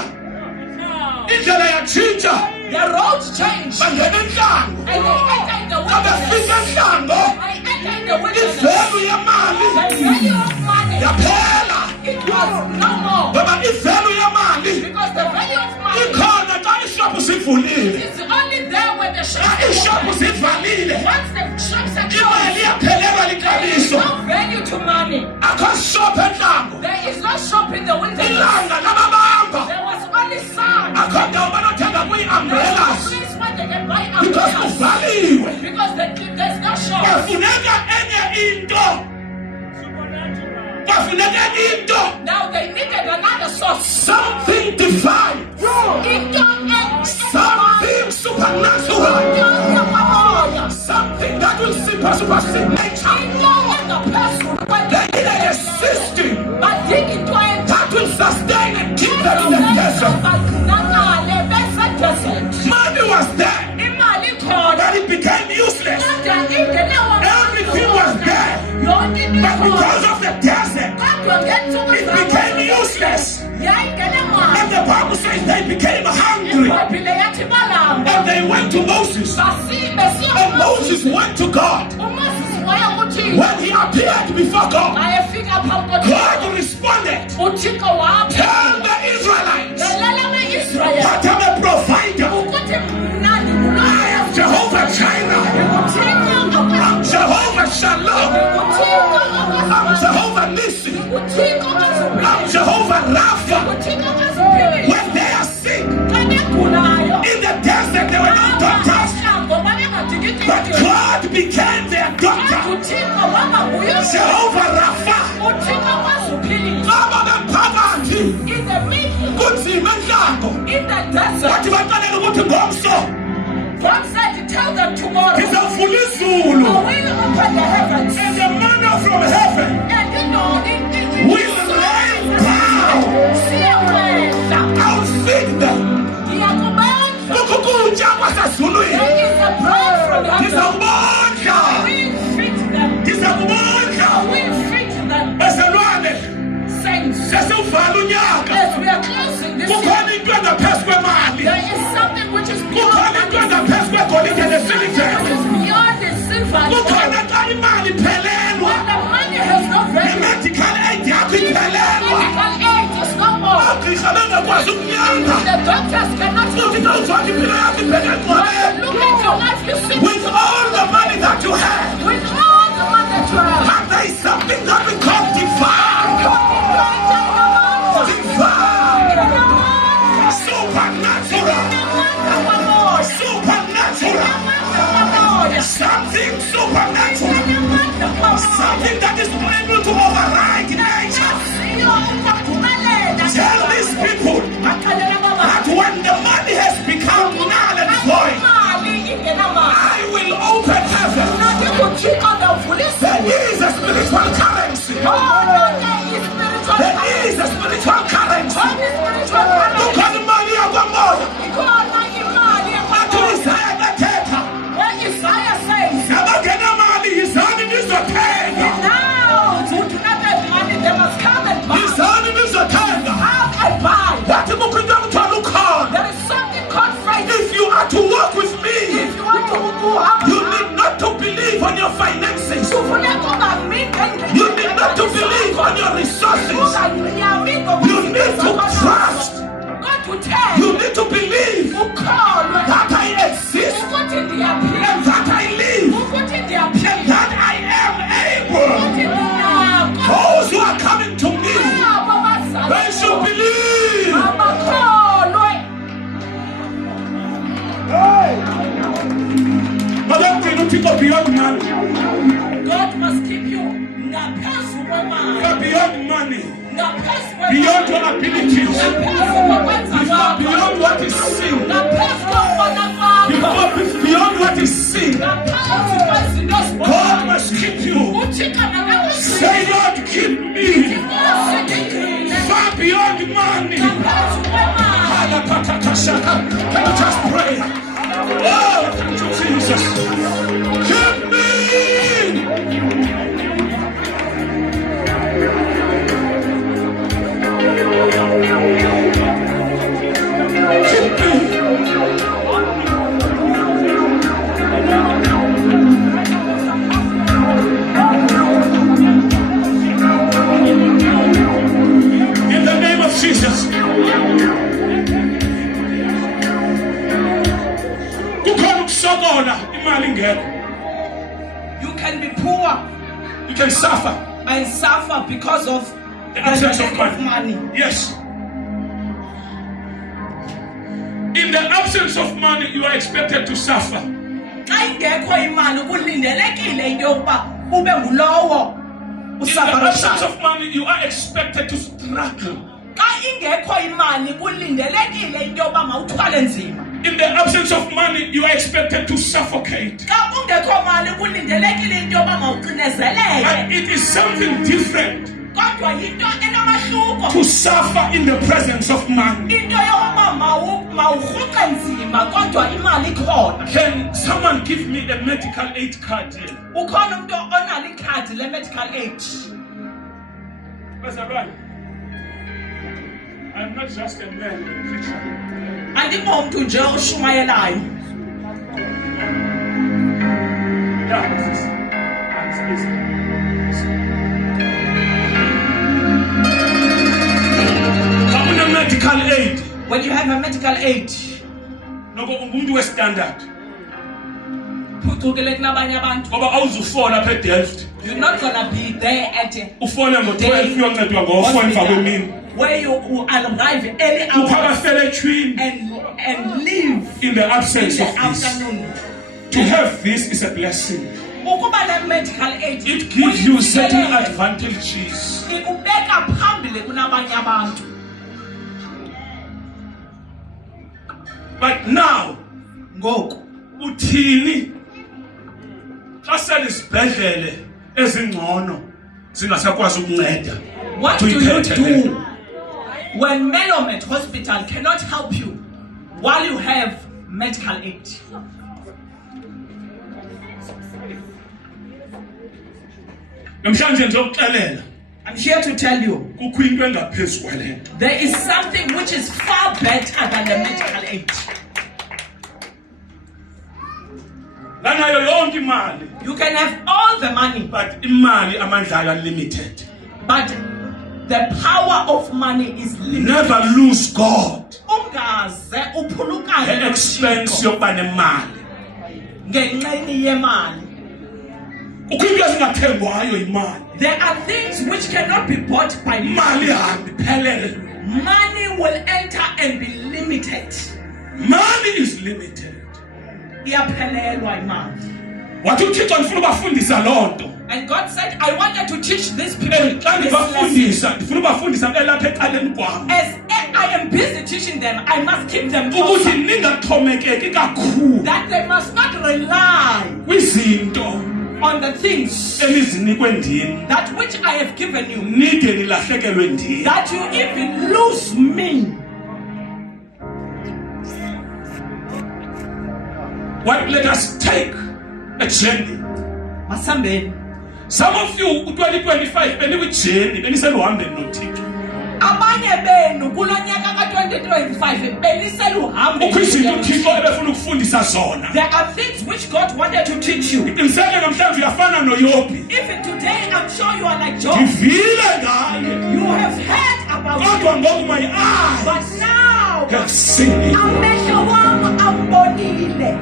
indlela yatshintsha, The road changed bangena entlango. and they entered the Xa wilderness. befika entlango, I entered the wilderness. ivelu yemali The value of money, yaphela, it was no more. ngoba ivelu yemali Because the value of money ikhona xa iishophu zivulile. is only there when the Xa shops are iishophu open. zivalile, Once the shops are imali closed, iyaphelelwa there is lixabiso. no value to money. Akho shophu entlango, There is no shop in the wilderness. ilanga lababamba. There was only sun. Akho ndawo banothenga There's no kwii-umbrellas place where they can buy because umbrellas. kuvaliwe. Because there's no shop. Kwafuneka enye into, kwafuneka enye into, Now they needed another source. something divine, something supernatural, something that will supersede nature. They needed a system that will sustain and keep them in the desert. Money was there, but it became useless. Everything was there, but because of the desert, it became useless. And the Bible says they became hungry. And they went to Moses. And Moses went to God. When he appeared before God, God responded. Tell the Israelites that I'm a provider. I am Jehovah Jireh. I'm Jehovah Shalom. I'm Jehovah Nissi. I'm Jehovah Rapha. When they are sick in the desert, they were not doctors, but God became their doctor. Jehovah Rapha. Baba bemphakathi kunzima entlango, wathi baqalela ukuthi ngomso God said to tell them tomorrow, ngizavula I izulu, will open the heavens. and the manna from heaven And you know, will rain down The doctors cannot help you. Look at your life, you see. With all the money that you have, With all the money that you have. and there is something that we call divine. Divine. Supernatural. Supernatural. Something supernatural. Something that is able to override nature. Tell these people that when the money has become null and void, I will open heaven. There is a spiritual currency. There is a spiritual currency. Look at the money of the Lord. Isaiah the Teta. Isaiah says, Abagena money is on in this hotel. now who do not have money, they must come and buy. He's on in this hotel. Come and buy. What you look on? There is something called faith. If you are to work with me, If you want to have you need not to believe on your finances. You need not to believe on your resources. You need to trust. God will tell You need to believe who call that I exist who put in the and appeal, that I live who put in the and appeal, that I am able. put in the Those who are coming to me, they should believe. But don't think of beyond money. God must keep you ngaphezu kwemali, You're beyond money, ngaphezu beyond kwemali, your abilities, ngaphezu kokwenza kwakho, beyond what is seen, ngaphezu kokubona kwakho, beyond what is seen. ngaphezu kwezinto God ezibonwayo. must keep you. uthixo Say, nakakusiza Lord, keep me far beyond money. ngaphezu kwemali. Can you just pray? Oh, thank you, Jesus. Keep me. Keep me. In the name of Jesus. Kukhona ukusokola imali ingekho. You can be poor You can suffer. and suffer because of The absence of lack money. Yes. In the absence of money, you are expected to suffer. Xa ingekho imali kulindelekile into yokuba ube ngulowo In the absence usafarishayo. of money, you are expected to struggle. Xa ingekho imali kulindelekile into yokuba mawuthwale nzima. In the absence of money, you are expected to suffocate. Xa kungekho mali kulindelekile into yokuba mawucinezeleke. But it is something different Kodwa yinto enomahluko. to suffer in the presence of money. Into yokuba mawurhuqe nzima kodwa imali ikhona. Can someone give me a medical aid card here? Ukhona umuntu onalo ikhadi le-medical aid. Bazalwane, I'm not just a man in a picture. Andingomntu nje oshumayelayo. Yeah, this is- Having a medical aid. When you have a medical aid, Nobo umuntu we standard. phucukile kunabanye abantu. Ngoba awuzufola lapha eDelft. You're not gonna be there at Ufone ngo-12 uyoncedwa ngo-4 emva kwemini. where you arrive early Uphaka hours felechwini and leave in the in absence the of this. afternoon. To have this is a blessing. Ukuba ne-medical aid, It gives you certain uyisikelele, advantages. ikubeka phambili kunabanye abantu. But now, Ngoku uthini xa selisibhedlele ezingcono zingasakwazi ukunceda? what do you Tuyiphethe le. do when Melomet Hospital cannot help you while you have medical aid? Namhlanje ngizokuxelela I'm here to tell you, kukho into engaphezu kwale. there is something which is far better than the medical aid. Lanayo yonke imali, You can have all the money, but imali amandla ayo unlimited. but The power of money is limited. Never lose God Ungaze at uphulukane expense yokuba nemali. ngenxeni yemali. Kukho into ezingathengwayo imali. There are things which cannot be bought by Imali money. ihambe iphelele. Money will enter and be limited. Money is limited. Iyaphelelwa imali. Wathi uThixo ndifuna ubafundisa loo nto. And God said, I wanted to teach these people Xa this lesson. ndibafundisa ndifuna ubafundisa elapha eqaleni kwam. As I am busy teaching them, I must keep them Ukuthi closer. ningaxhomekeki kakhulu That they must not rely kwizinto on the things elizinikwe ndim. that which I have given you. Nide nilahlekelwe ndim. That you even lose me. Let us take a journey. Masambeni. Some of you, 2025, beniwijeni, beniseluhambeni noThixo. Abanye benu kulonyaka ka2025 beniseluhambe. Kukho izinto uThixo ebefuna ukufundisa zona. There are things which God wanted to teach you. Qiniseke namhlanje uyafana noYobi. Even today, I'm sure you are like Job. Ndivile ngaye. You have heard about Kodwa him. ngoku my eyes But now, have seen it. amehlo wami ambonile.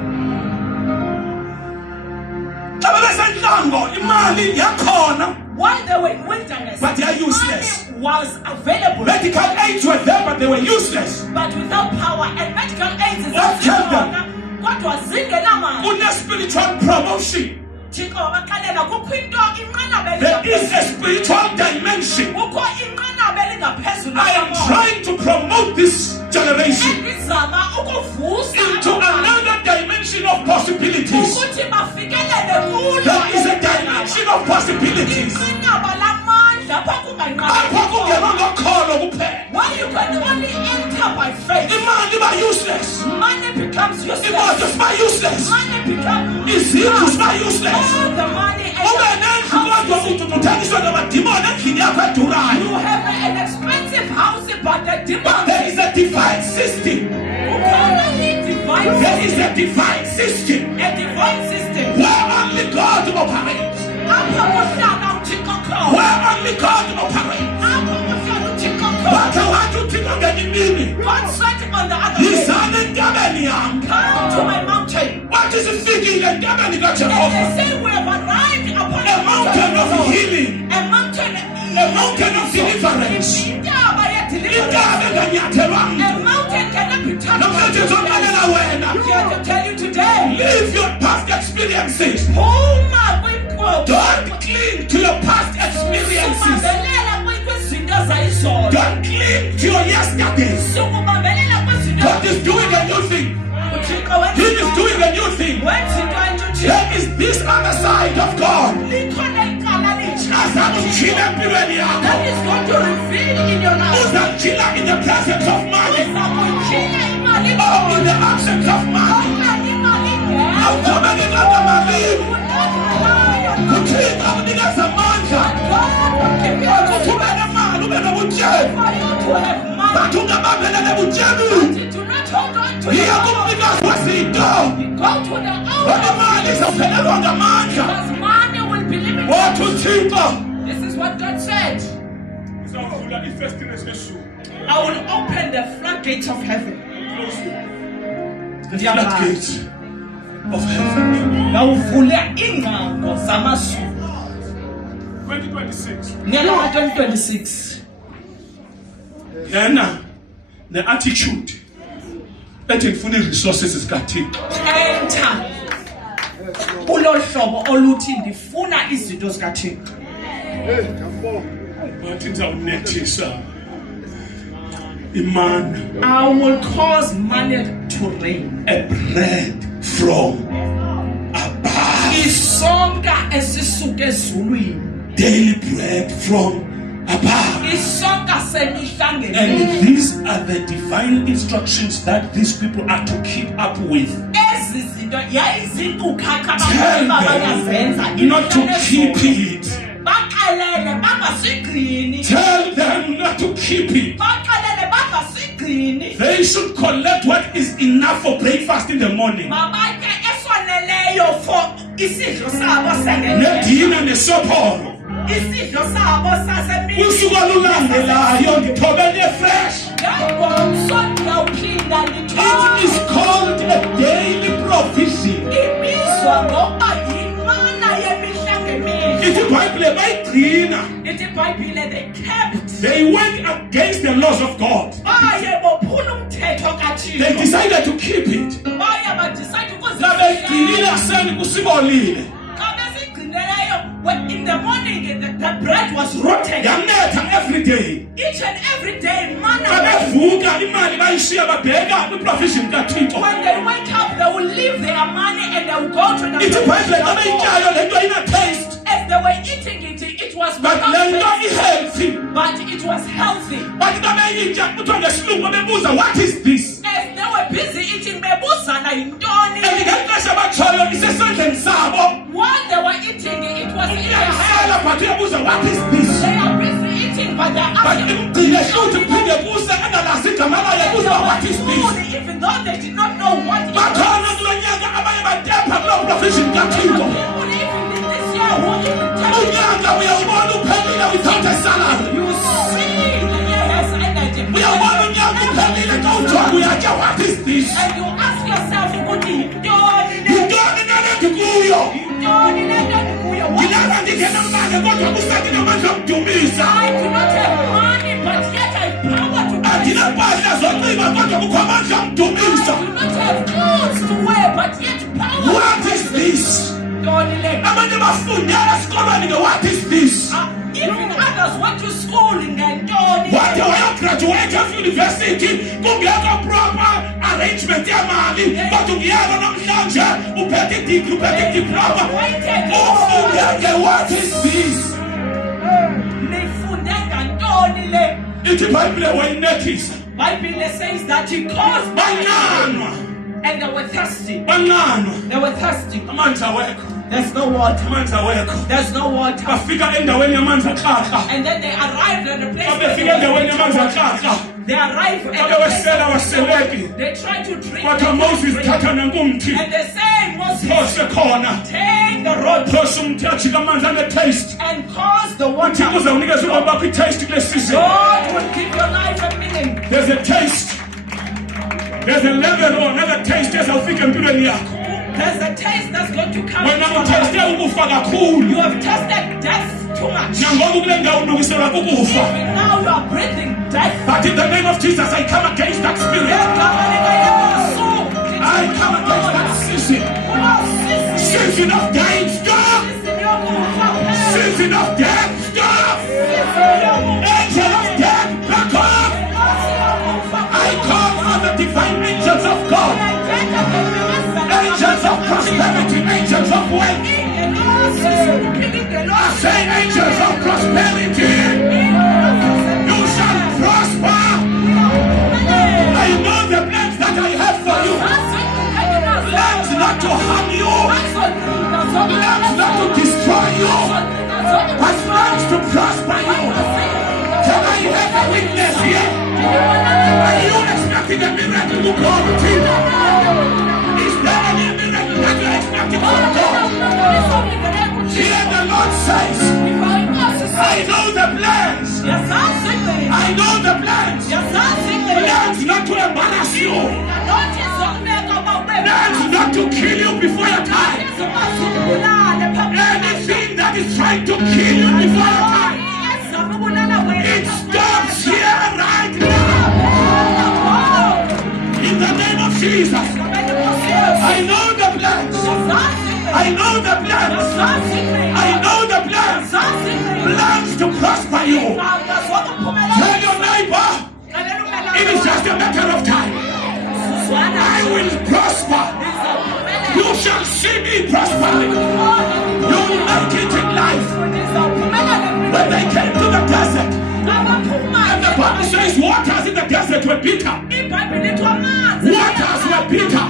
Xa bebesentlango imali yakhona. While they were in wilderness, But they are useless. money was available. Medical aids were there, but they were useless. But without power and medical aids is What kept them? kodwa zingenamali. Une spiritual promotion. Thixo wakaxelela kukho into inqanaba There is a eliphezulu. spiritual dimension. Kukho inqanaba elingaphezulu I am lamoya. trying to promote this generation Endizama ukuvusa into abantu another dimension of possibilities. ukuthi bafikelele kulo. There is a dimension of possibilities. Inqanaba lamandla apha Apha kungena kunganqaba. ngokholo kuphela. Why you can only enter by faith. Imali iba useless. Money becomes Imoto useless. ziba useless. Money becomes Izindlu ziba useless. all the money and Ube nendlu kodwa uthi uthengiswa ngamadimoni endlini yakho edurayo. you have an expensive house but the But demons. there is a divine system. There is a divine system A divine system. where only God operates. Apha kuhlala uThixo khona. Where only God operates. Apha kuhlala uThixo khona. Wakhe wathi uThixo ngenye imini, God said on the other day, yizani entabeni yam. come to my mountain. Wathi sifikile entabeni And kaJehova. they say we have arrived upon A mountain of healing. A mountain. A mountain of deliverance. Intaba yedeliverance. Intaba enganyathelwanga. A mountain cannot be touched. Namhlanje ngizoxelela wena. I'm here to tell you today. Leave your past experiences. Phuma kwinkqubo. Don't cling to your past experiences. Sukubambelela kwizinto zayizolo. Don't cling to your yesterdays. Sukubambelela kwizinto. God is doing a new thing. uThixo He is doing a new thing. wenza into entsha. There is this other side of God. Likhona icala litsha. Azakujila empilweni yakho. That is going to reveal in your life. Uzakujila in the presence of money. Uzakujila imali Or in the absence of money. Okanye imali ingekho. Awuthobeki kodwa malini. Unayo. uThixo unikeza amandla. God will give you Ukuthi ube nemali ube nobutyebi. for you to have money. Bathi ungabambelele butyebi. Do not hold on to Yiya your kumnikazi wezinto. Go to the Kodwa owner. imali izawuphelelwa ngamandla. Because money will be limited. Wathi uThixo. This is what God said. Uzavula ifestile zeshumi. I will open the floodgates of heaven. The floodgates of heaven. Ngawuvula ingcango zamazulu. 2026. Nyaka ka-2026. Yena ne-attitude ethi ngifuna i-resources zikaThixo. Enter kulo hlobo oluthi ndifuna izinto zikaThixo. Bathi ndizawunethisa imana, I will cause money to rain. a bread from above. Isonka esisuka ezulwini. Daily bread from above. Isonka semihla And ngemini. these are the divine instructions that these people are to keep up with. Ezi zinto yayizinkcukacha Tell abayazenza them not to keep it. Baqalele bangasigcini. Tell them not to keep it. Baqalele bangasigcini. They should collect what is enough for breakfast in the morning. Mabatye esoneleyo for isidlo sabo sangene. Nedina nesophoro. usuku olulandelayo ngithobele fresh. It is called a daily provision. They went against the laws of God. They decided to keep it. In the morning, the bread was rotten. Every day. Each and every day, manna. When they wake up, they will leave their money and they will go to the taste. As they were eating it, it was not healthy. But it was healthy. What is this? As they were busy eating, while they were eating, it was in their hands. What is this? They are busy eating, but they are asking. What is this? Even though they did not know what it was. People even in this year who even tell you see the year has ended. What is this? And you ask yourself, I do not have money, but yet I have power to I do not have clothes to wear, but yet power. What is this? What is this? Even others went to school in Gandoni. What do I graduate of university? Go get a proper arrangement, dear Mali. But to be out of Nanja, who petty diploma. Oh, what is this? It's a Bible when notice. Bible says that he caused banana. And they were thirsty. Banana. They were thirsty. There's no water. There's no water. And then they arrived at the place. They arrived and they tried to drink. And they say, Moses, take the rod and cause the water. God will give your life a meaning. There's a taste. There's a level or another taste as I think I'm doing here. There's a taste that's going to come. When you taste you have tasted death too much. Even now you are breathing death. But in the name of Jesus, I come against that spirit. I come against that season. Season of dying, stop. Season of death, stop. Angel of death, back off. I call on the divine angels of God. Angels of prosperity, angels of wealth. I say angels of prosperity. You shall prosper. I know the plans that I have for you. Plans not to harm you. Plans not to destroy you. But plans to prosper you. Can I have a witness here? Are you expecting a miracle to come to you? Is there any miracle that you expect to come to? Here the Lord says, I know the plans. I know the plans. Plans not to embarrass you. Plans not to kill you before your time. Anything that is trying to kill you before your time, it stops here right now. In the name of Jesus. I know the plans. I know the plans. I know the plans. Plans to prosper you. Tell your neighbor, it is just a matter of time. I will prosper. You shall see me prospering. You will make it in life. When they came to the desert, and the Bible says waters in the desert were bitter. Waters were bitter.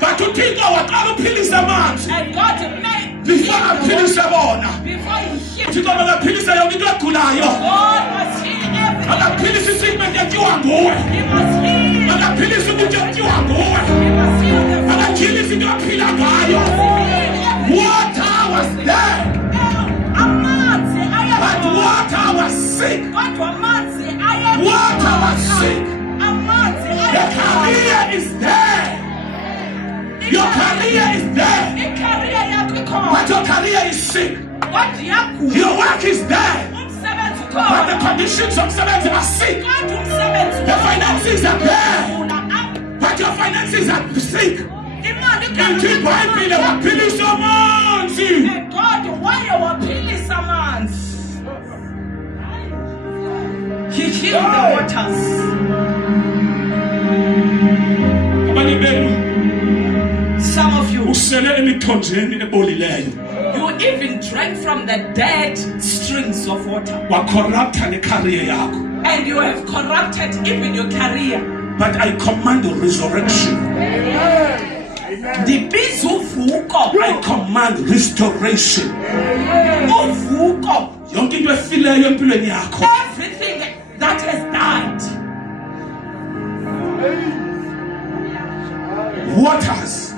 But to think what other pills a man. And God made before I finish the one. Before you hear to come and finish the young Kulayo. God must heal everything. And I finish the treatment that you are going. He must heal. And I finish the that you are going. He must heal the and I finish the pillar. Water was there. career is there. Your career is there. But your career is sick. Your work is there. But the conditions of service are sick. The finances are there. But your finances are sick. Inti Bible waphilisa amanzi. God, why waphilisa amanzi? He healed the waters. Abanye benu some of you usele emithonjeni ebolileyo. You even drank from the dead strings of water. Wa corrupta ne career yakho. And you have corrupted even your career. But I command resurrection. I command restoration. Everything that has died. Waters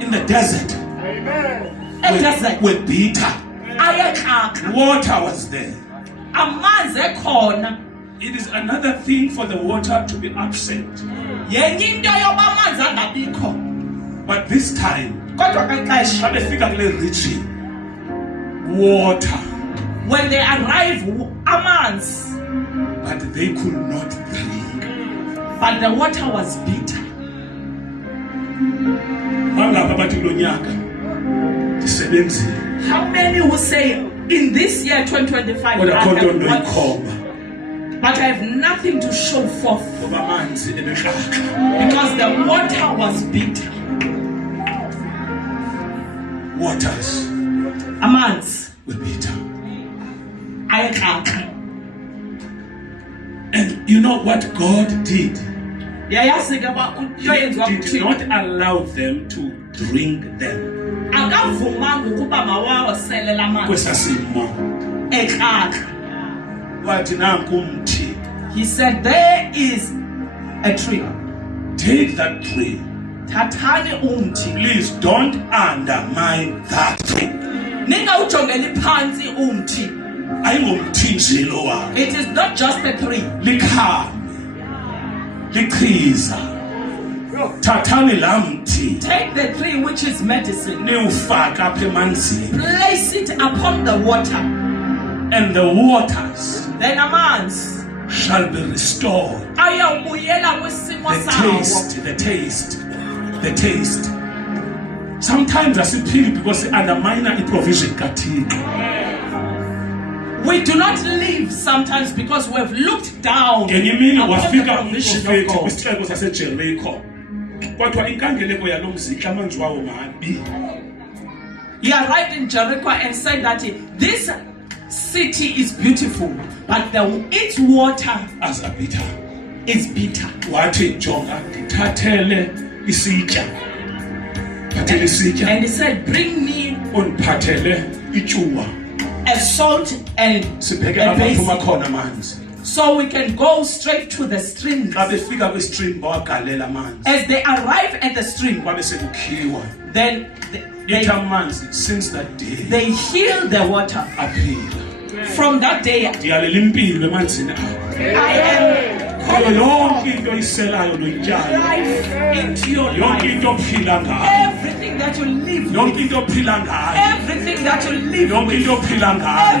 in the desert were bitter. Water was there. It is another thing for the water to be absent. But this time, water. When they arrive, but they could not drink. But the water was bitter. How many will say in this year 2025 but I have nothing to show forth because the water was bitter. Waters were bitter. And you know what God did? He did not allow them to drink them. He said, there is a tree. Take that tree. Please don't undermine that tree. It is not just a tree. Take the tree which is medicine. Place it upon the water. And the waters then a man's shall be restored. The taste. Sometimes I see people because they undermine the provision. We do not live sometimes because we have looked down upon the provision of God. He arrived in Jericho and said that this city is beautiful, but its water is bitter. And he said, bring me a salt and a basin, so we can go straight to the stream. As they arrive at the stream, then since that day they heal the water. From that day, I am calling life into your life. Everything that you live with, everything that you live with,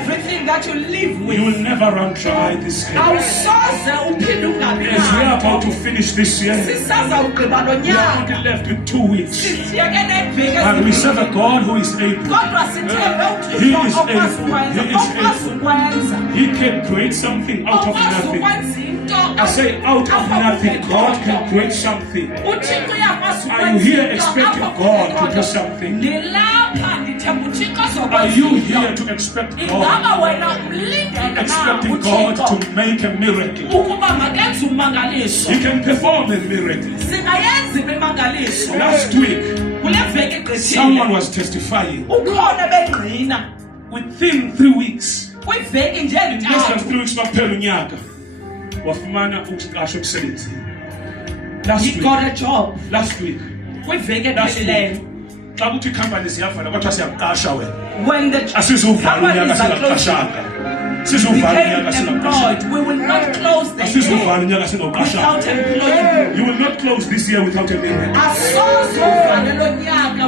everything that you live with, you will never run dry this year. As we are about to finish this year, we are only left with 2 weeks. And we serve a God who is able. He is able. He can create something out of nothing. I say out of nothing, God can create something. Are you here expecting God to do something? Are you here to expect God? Expecting God to make a miracle. He can perform a miracle. Last week, someone was testifying. Within 3 weeks, less than 3 weeks, he got a job. Last week. When the companies are closed, became employed. We will not close the year without employing. You will not close this year without a million.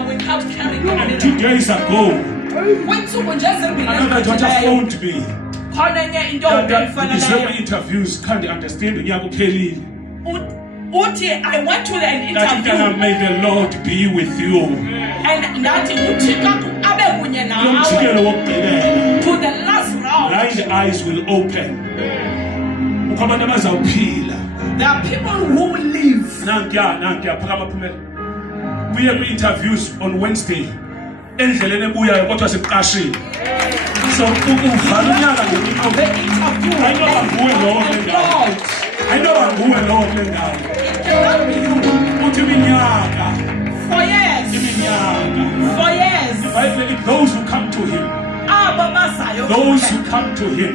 Without carrying a million. 2 days ago, another daughter phoned me. Israeli interviews can't understand unyaka uphelile. I went to an interview. May the Lord be with you. And to the last round. Blind eyes will open. There are people who will live. We have interviews on Wednesday. So The interview I know I'm going on now. it cannot be you. For years. For years. Those who come to him, those who come to him,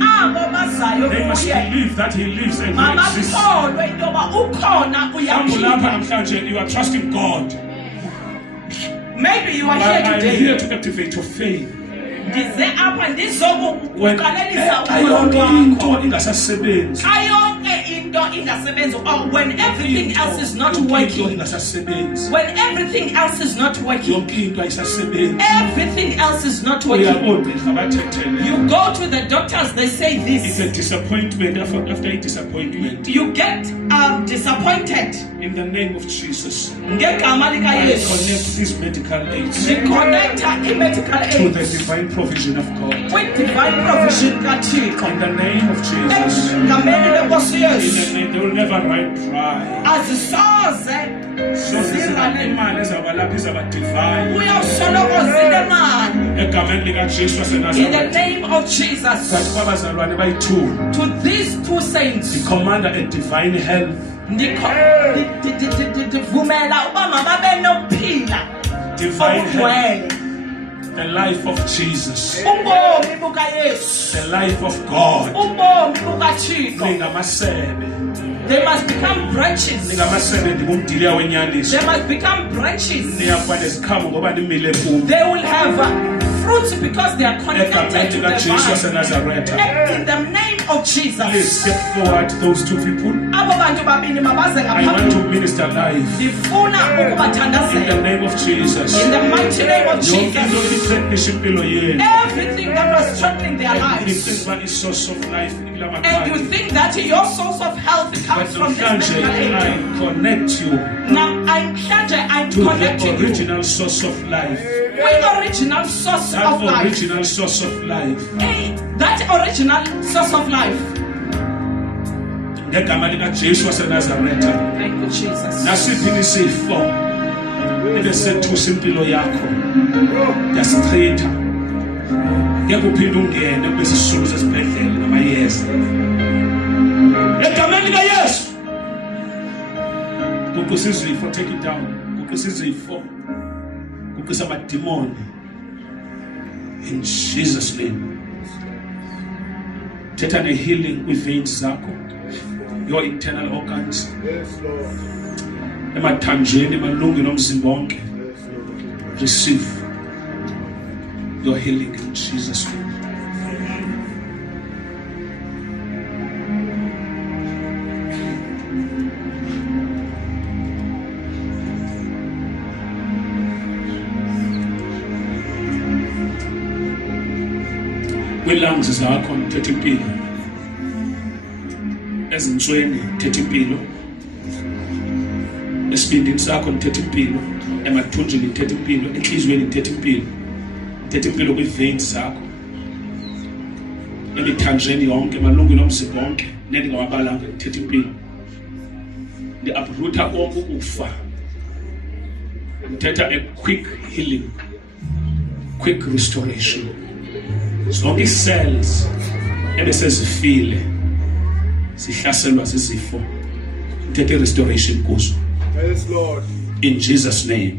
they must believe that he lives and he exists. You are trusting God. Maybe you are here I am today. here to activate your faith. When or when everything else is not working. When everything else is not working. Everything else is not working. You go to the doctors, they say this. It's a disappointment after a disappointment. You get disappointed. In the name of Jesus, I connect these medical aids to the divine provision of God. with divine provision. In the name of Jesus, in the name, they will never run dry. So this is a man as our lap is our divine. In the name of Jesus, to these two saints, the commander a divine health. Divine health. The life of Jesus. The life of God. They must become branches. They must become branches. They will have fruits because they are connected to the vine. In the name of Jesus. Please step forward, those two people. I want to minister life. In the name of Jesus. In the mighty name of Jesus. Everything that was troubling their lives. And you think that your source of health comes from this medical aid. I connect you Now I'm to connecting the original source of life. with original source That of life. original source of life. Hey, that original source of life. Ngegama lika Jesu waseNazaretha. Thank you, Jesus. Nasiphi isifo ebesethusa impilo yakho yasichitha. Ngeke uphinde ungene kube sisulu sesibhedlela namayeza. Ngegama lika Yesu. Kuqisa izifo, take it down. Kuqisa izifo. Kuqisa amademoni. In Jesus' name. Thetha ne healing with veins zakho. Your internal organs. Yes, Lord. Emathanjeni, emalungwini omzimba wonke. Receive your healing in Jesus' name. Kwilungs zakho thetha impilo. Ezinsweni thetha impilo. Esibindini sakho thetha impilo. Emathunjini thetha impilo. Enhlizweni thetha impilo. Thetha impilo kwi-veins zakho. Emithanjeni yonke, emalungwini omzimba wonke, nendingawabalanga thetha impilo. Ndi-uproota konke ukufa. Thetha a quick healing, quick restoration. Zonke cells ebesezifile sihlaselwa zizifo. Thetha restoration kuzo. Yes, Lord. In Jesus' name.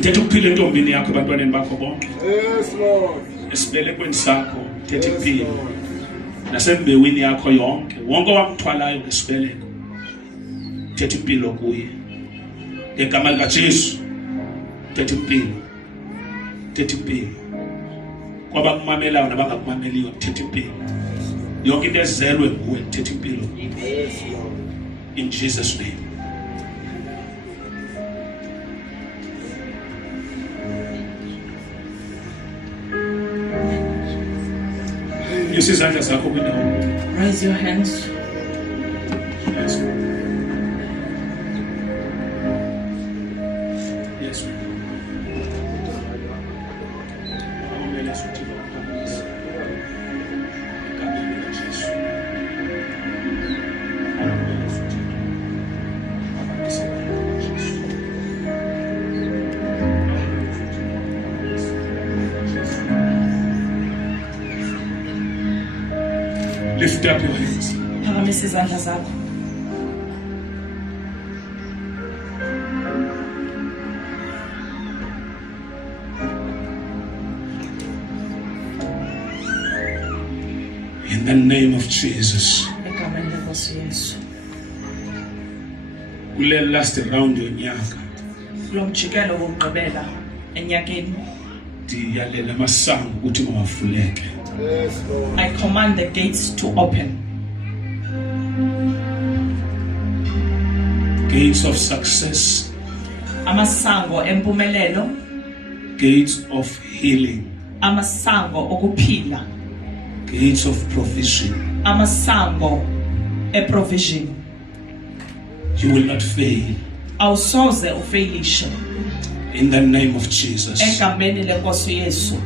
Thetha ukuphila entombini yakho ebantwaneni bakho bonke. Yes, Lord. Esibelekweni sakho thetha impilo. Nasembewini yakho yonke, wonke owamthwalayo ngesibeleko. Thetha impilo kuye. Ngegama lika Jesu. Thetha impilo. Thetha impilo. kwabakumamelayo nabangakumameliyo kuthetha impilo. Yonke into ezelwe nguwe kuthetha impilo. In Jesus' name. Isizandla sakho kwindawo. Raise your hands. Yes. Yes. Lift up your hands. Phakamisa izandla zakho. In the name of Jesus. Egameni leNkosi Yesu. Kule last round yonyaka. Kulo mjikelo wokugqibela enyakeni. Ndiyalela amasango ukuthi mawavuleke. I command the gates to open. Gates of success. Amasango empumelelo. Gates of healing. Amasango okuphila. Gates of provision. Amasango eprovision. You will not fail. Awusoze ufailishe. In the name of Jesus. Egameni leNkosi Yesu.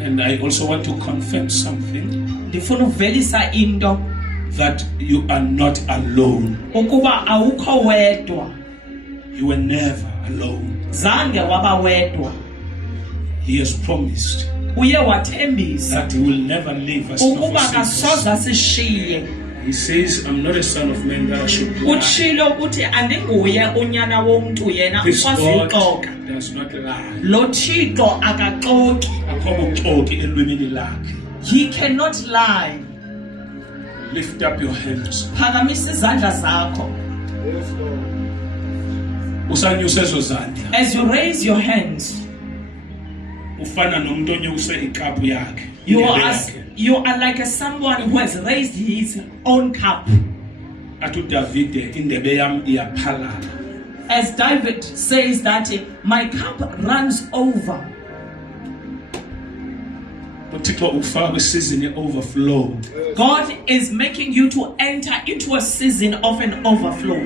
And I also want to confirm something. Ndifuna ukuvelisa into that you are not alone. Ukuba awukho wedwa. You were never alone. Zange waba wedwa. He has promised Uye wathembisa that he will never leave us nor ukuba forsake us. kasoza sishiye. He says, I'm not a son of man that I should lie. Utshilo ukuthi andinguye unyana womntu yena This ukwazi God uxoka. does not lie. Lo Thixo akaxoki. Akho uxoki elwimini lakhe. He cannot lie. Lift up your hands. Phakamisa izandla zakho. Usanyuse ezo zandla. As you raise your hands, Ufana nomuntu onyuse ikapu yakhe. you are like someone who has raised his own cup. Athu Davide indebe yami iyaphalala. As David says that my cup runs over. uThixo ufaka kwisizini ye-overflow. God is making you to enter into a season of an overflow.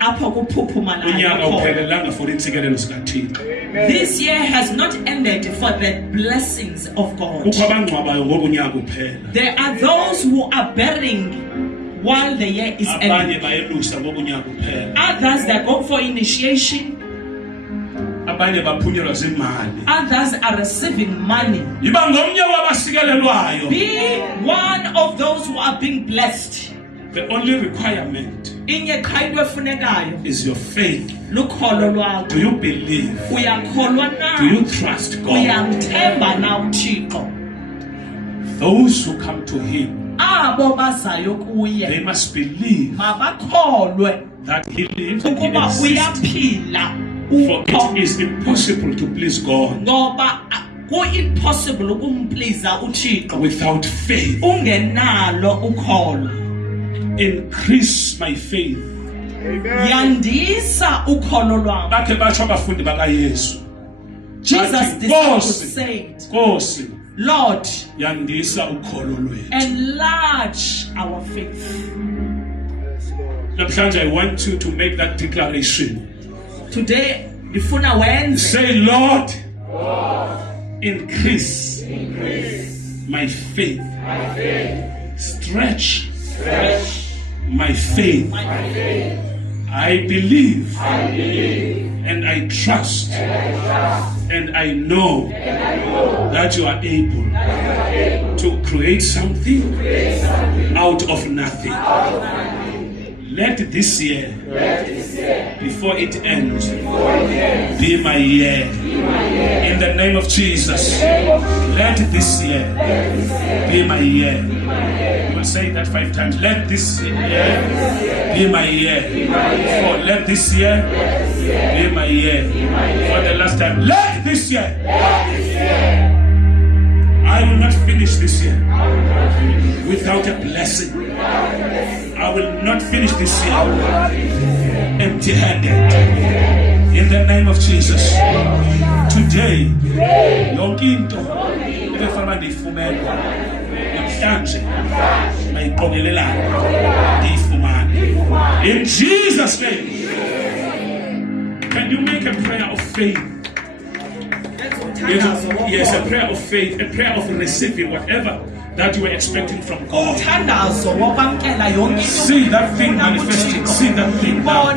Apho kuphuphuma Unyaka lapho. uphelelanga for intsikelelo zikaThixo. This year has not ended for the blessings of God. Kukho abangcwabayo ngoku unyaka uphela. There are those who are burying while the year is Abanye ending. bayelusa ngoku unyaka uphela. Others they go for initiation. Abanye baphunyelwa zimali. Others are receiving money. Yiba ngomnye wabasikelelwayo. Be one of those who are being blessed. The only requirement Inye qha into efunekayo is your faith. lukholo lwakho. Do you believe? Uyakholwa Do you na? trust God? Uyamthemba na uThixo? Those who come to Him, Abo bazayo they kuye must believe mabakholwe that He lives and He ukuba exists. uyaphila. For it is impossible to please God Ngoba ku-impossible ukumpleasa uThixo without faith. ungenalo ukholo. Increase my faith. Yandisa ukholo lwami. Bakhe batsho abafundi bakaYesu. Jesus Bathi, disciples Nkosi, said, Nkosi, Lord, yandisa ukholo lwethu. enlarge our faith. Namhlanje I want you to make that declaration. Today, ndifuna wenze. Say, Lord, increase my faith. Stretch my faith. I believe and I trust and I know that you are able to create something out of nothing. Let this year, before it ends, be my year. In the name of Jesus, let this year be my year. You will say that 5 times. Let this year be my year. 4. Let this year be my year. For the last time, let this year I will not finish this year without a blessing. I will not finish this year empty-handed. In the name of Jesus. Today, yonke into ebefana ndiyifumene namhlanje ayiqokelelana ndiyifumane. In Jesus' name. Can you make a prayer of faith? Yes, a prayer of faith, a prayer of receiving whatever that you were expecting from God. See that thing manifesting. See that thing now.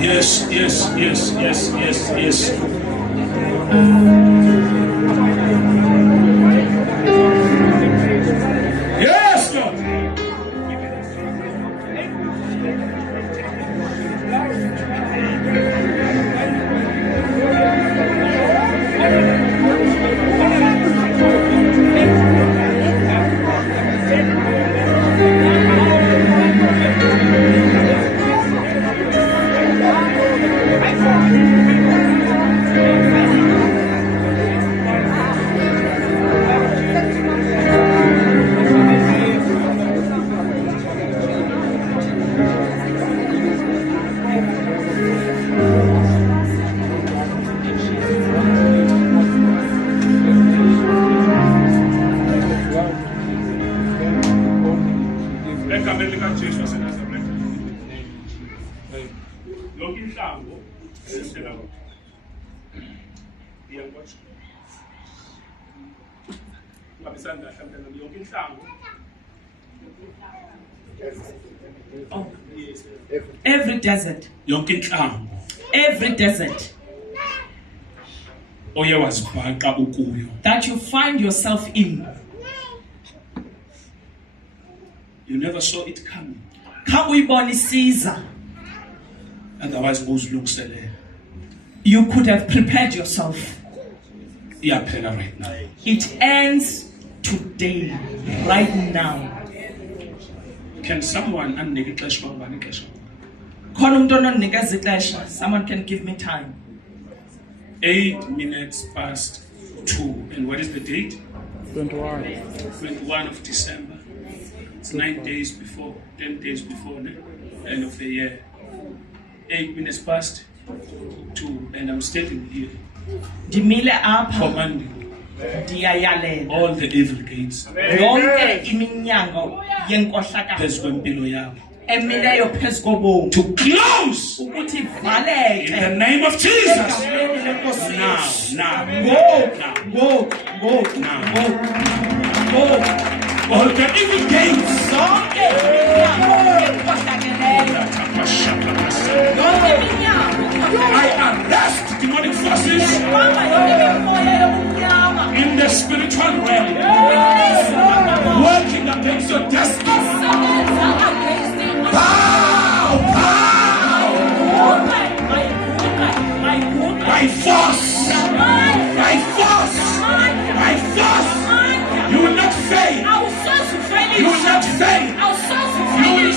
Yes, yes, yes, yes, yes, yes. Yes, Lord. Every desert. Every desert that you find yourself in. You never saw it coming. Otherwise, you could have prepared yourself. Right now. It ends today, right now. Can someone someone can give me time? 8 minutes past 2. And what is the date? 21 of December. It's 9 days before, 10 days before the end of the year. 8 minutes past 2. And I'm standing here commanding all the evil gates to close in the name of Jesus. Now. All the evil gates. I arrest demonic forces in the spiritual realm working against your destiny. By force. You will not fail. You will not fail. You will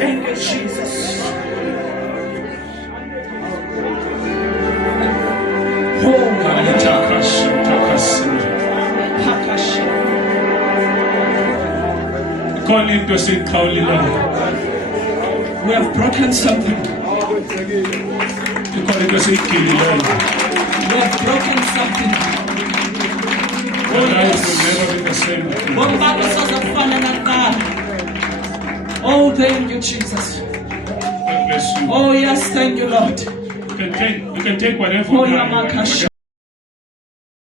Thank you, Jesus. We have broken something. We have broken something. Your life will never be the same. Oh, thank you, Jesus. God bless you. Oh, yes, thank you, Lord. You can take whatever. Oh, Yamakasha.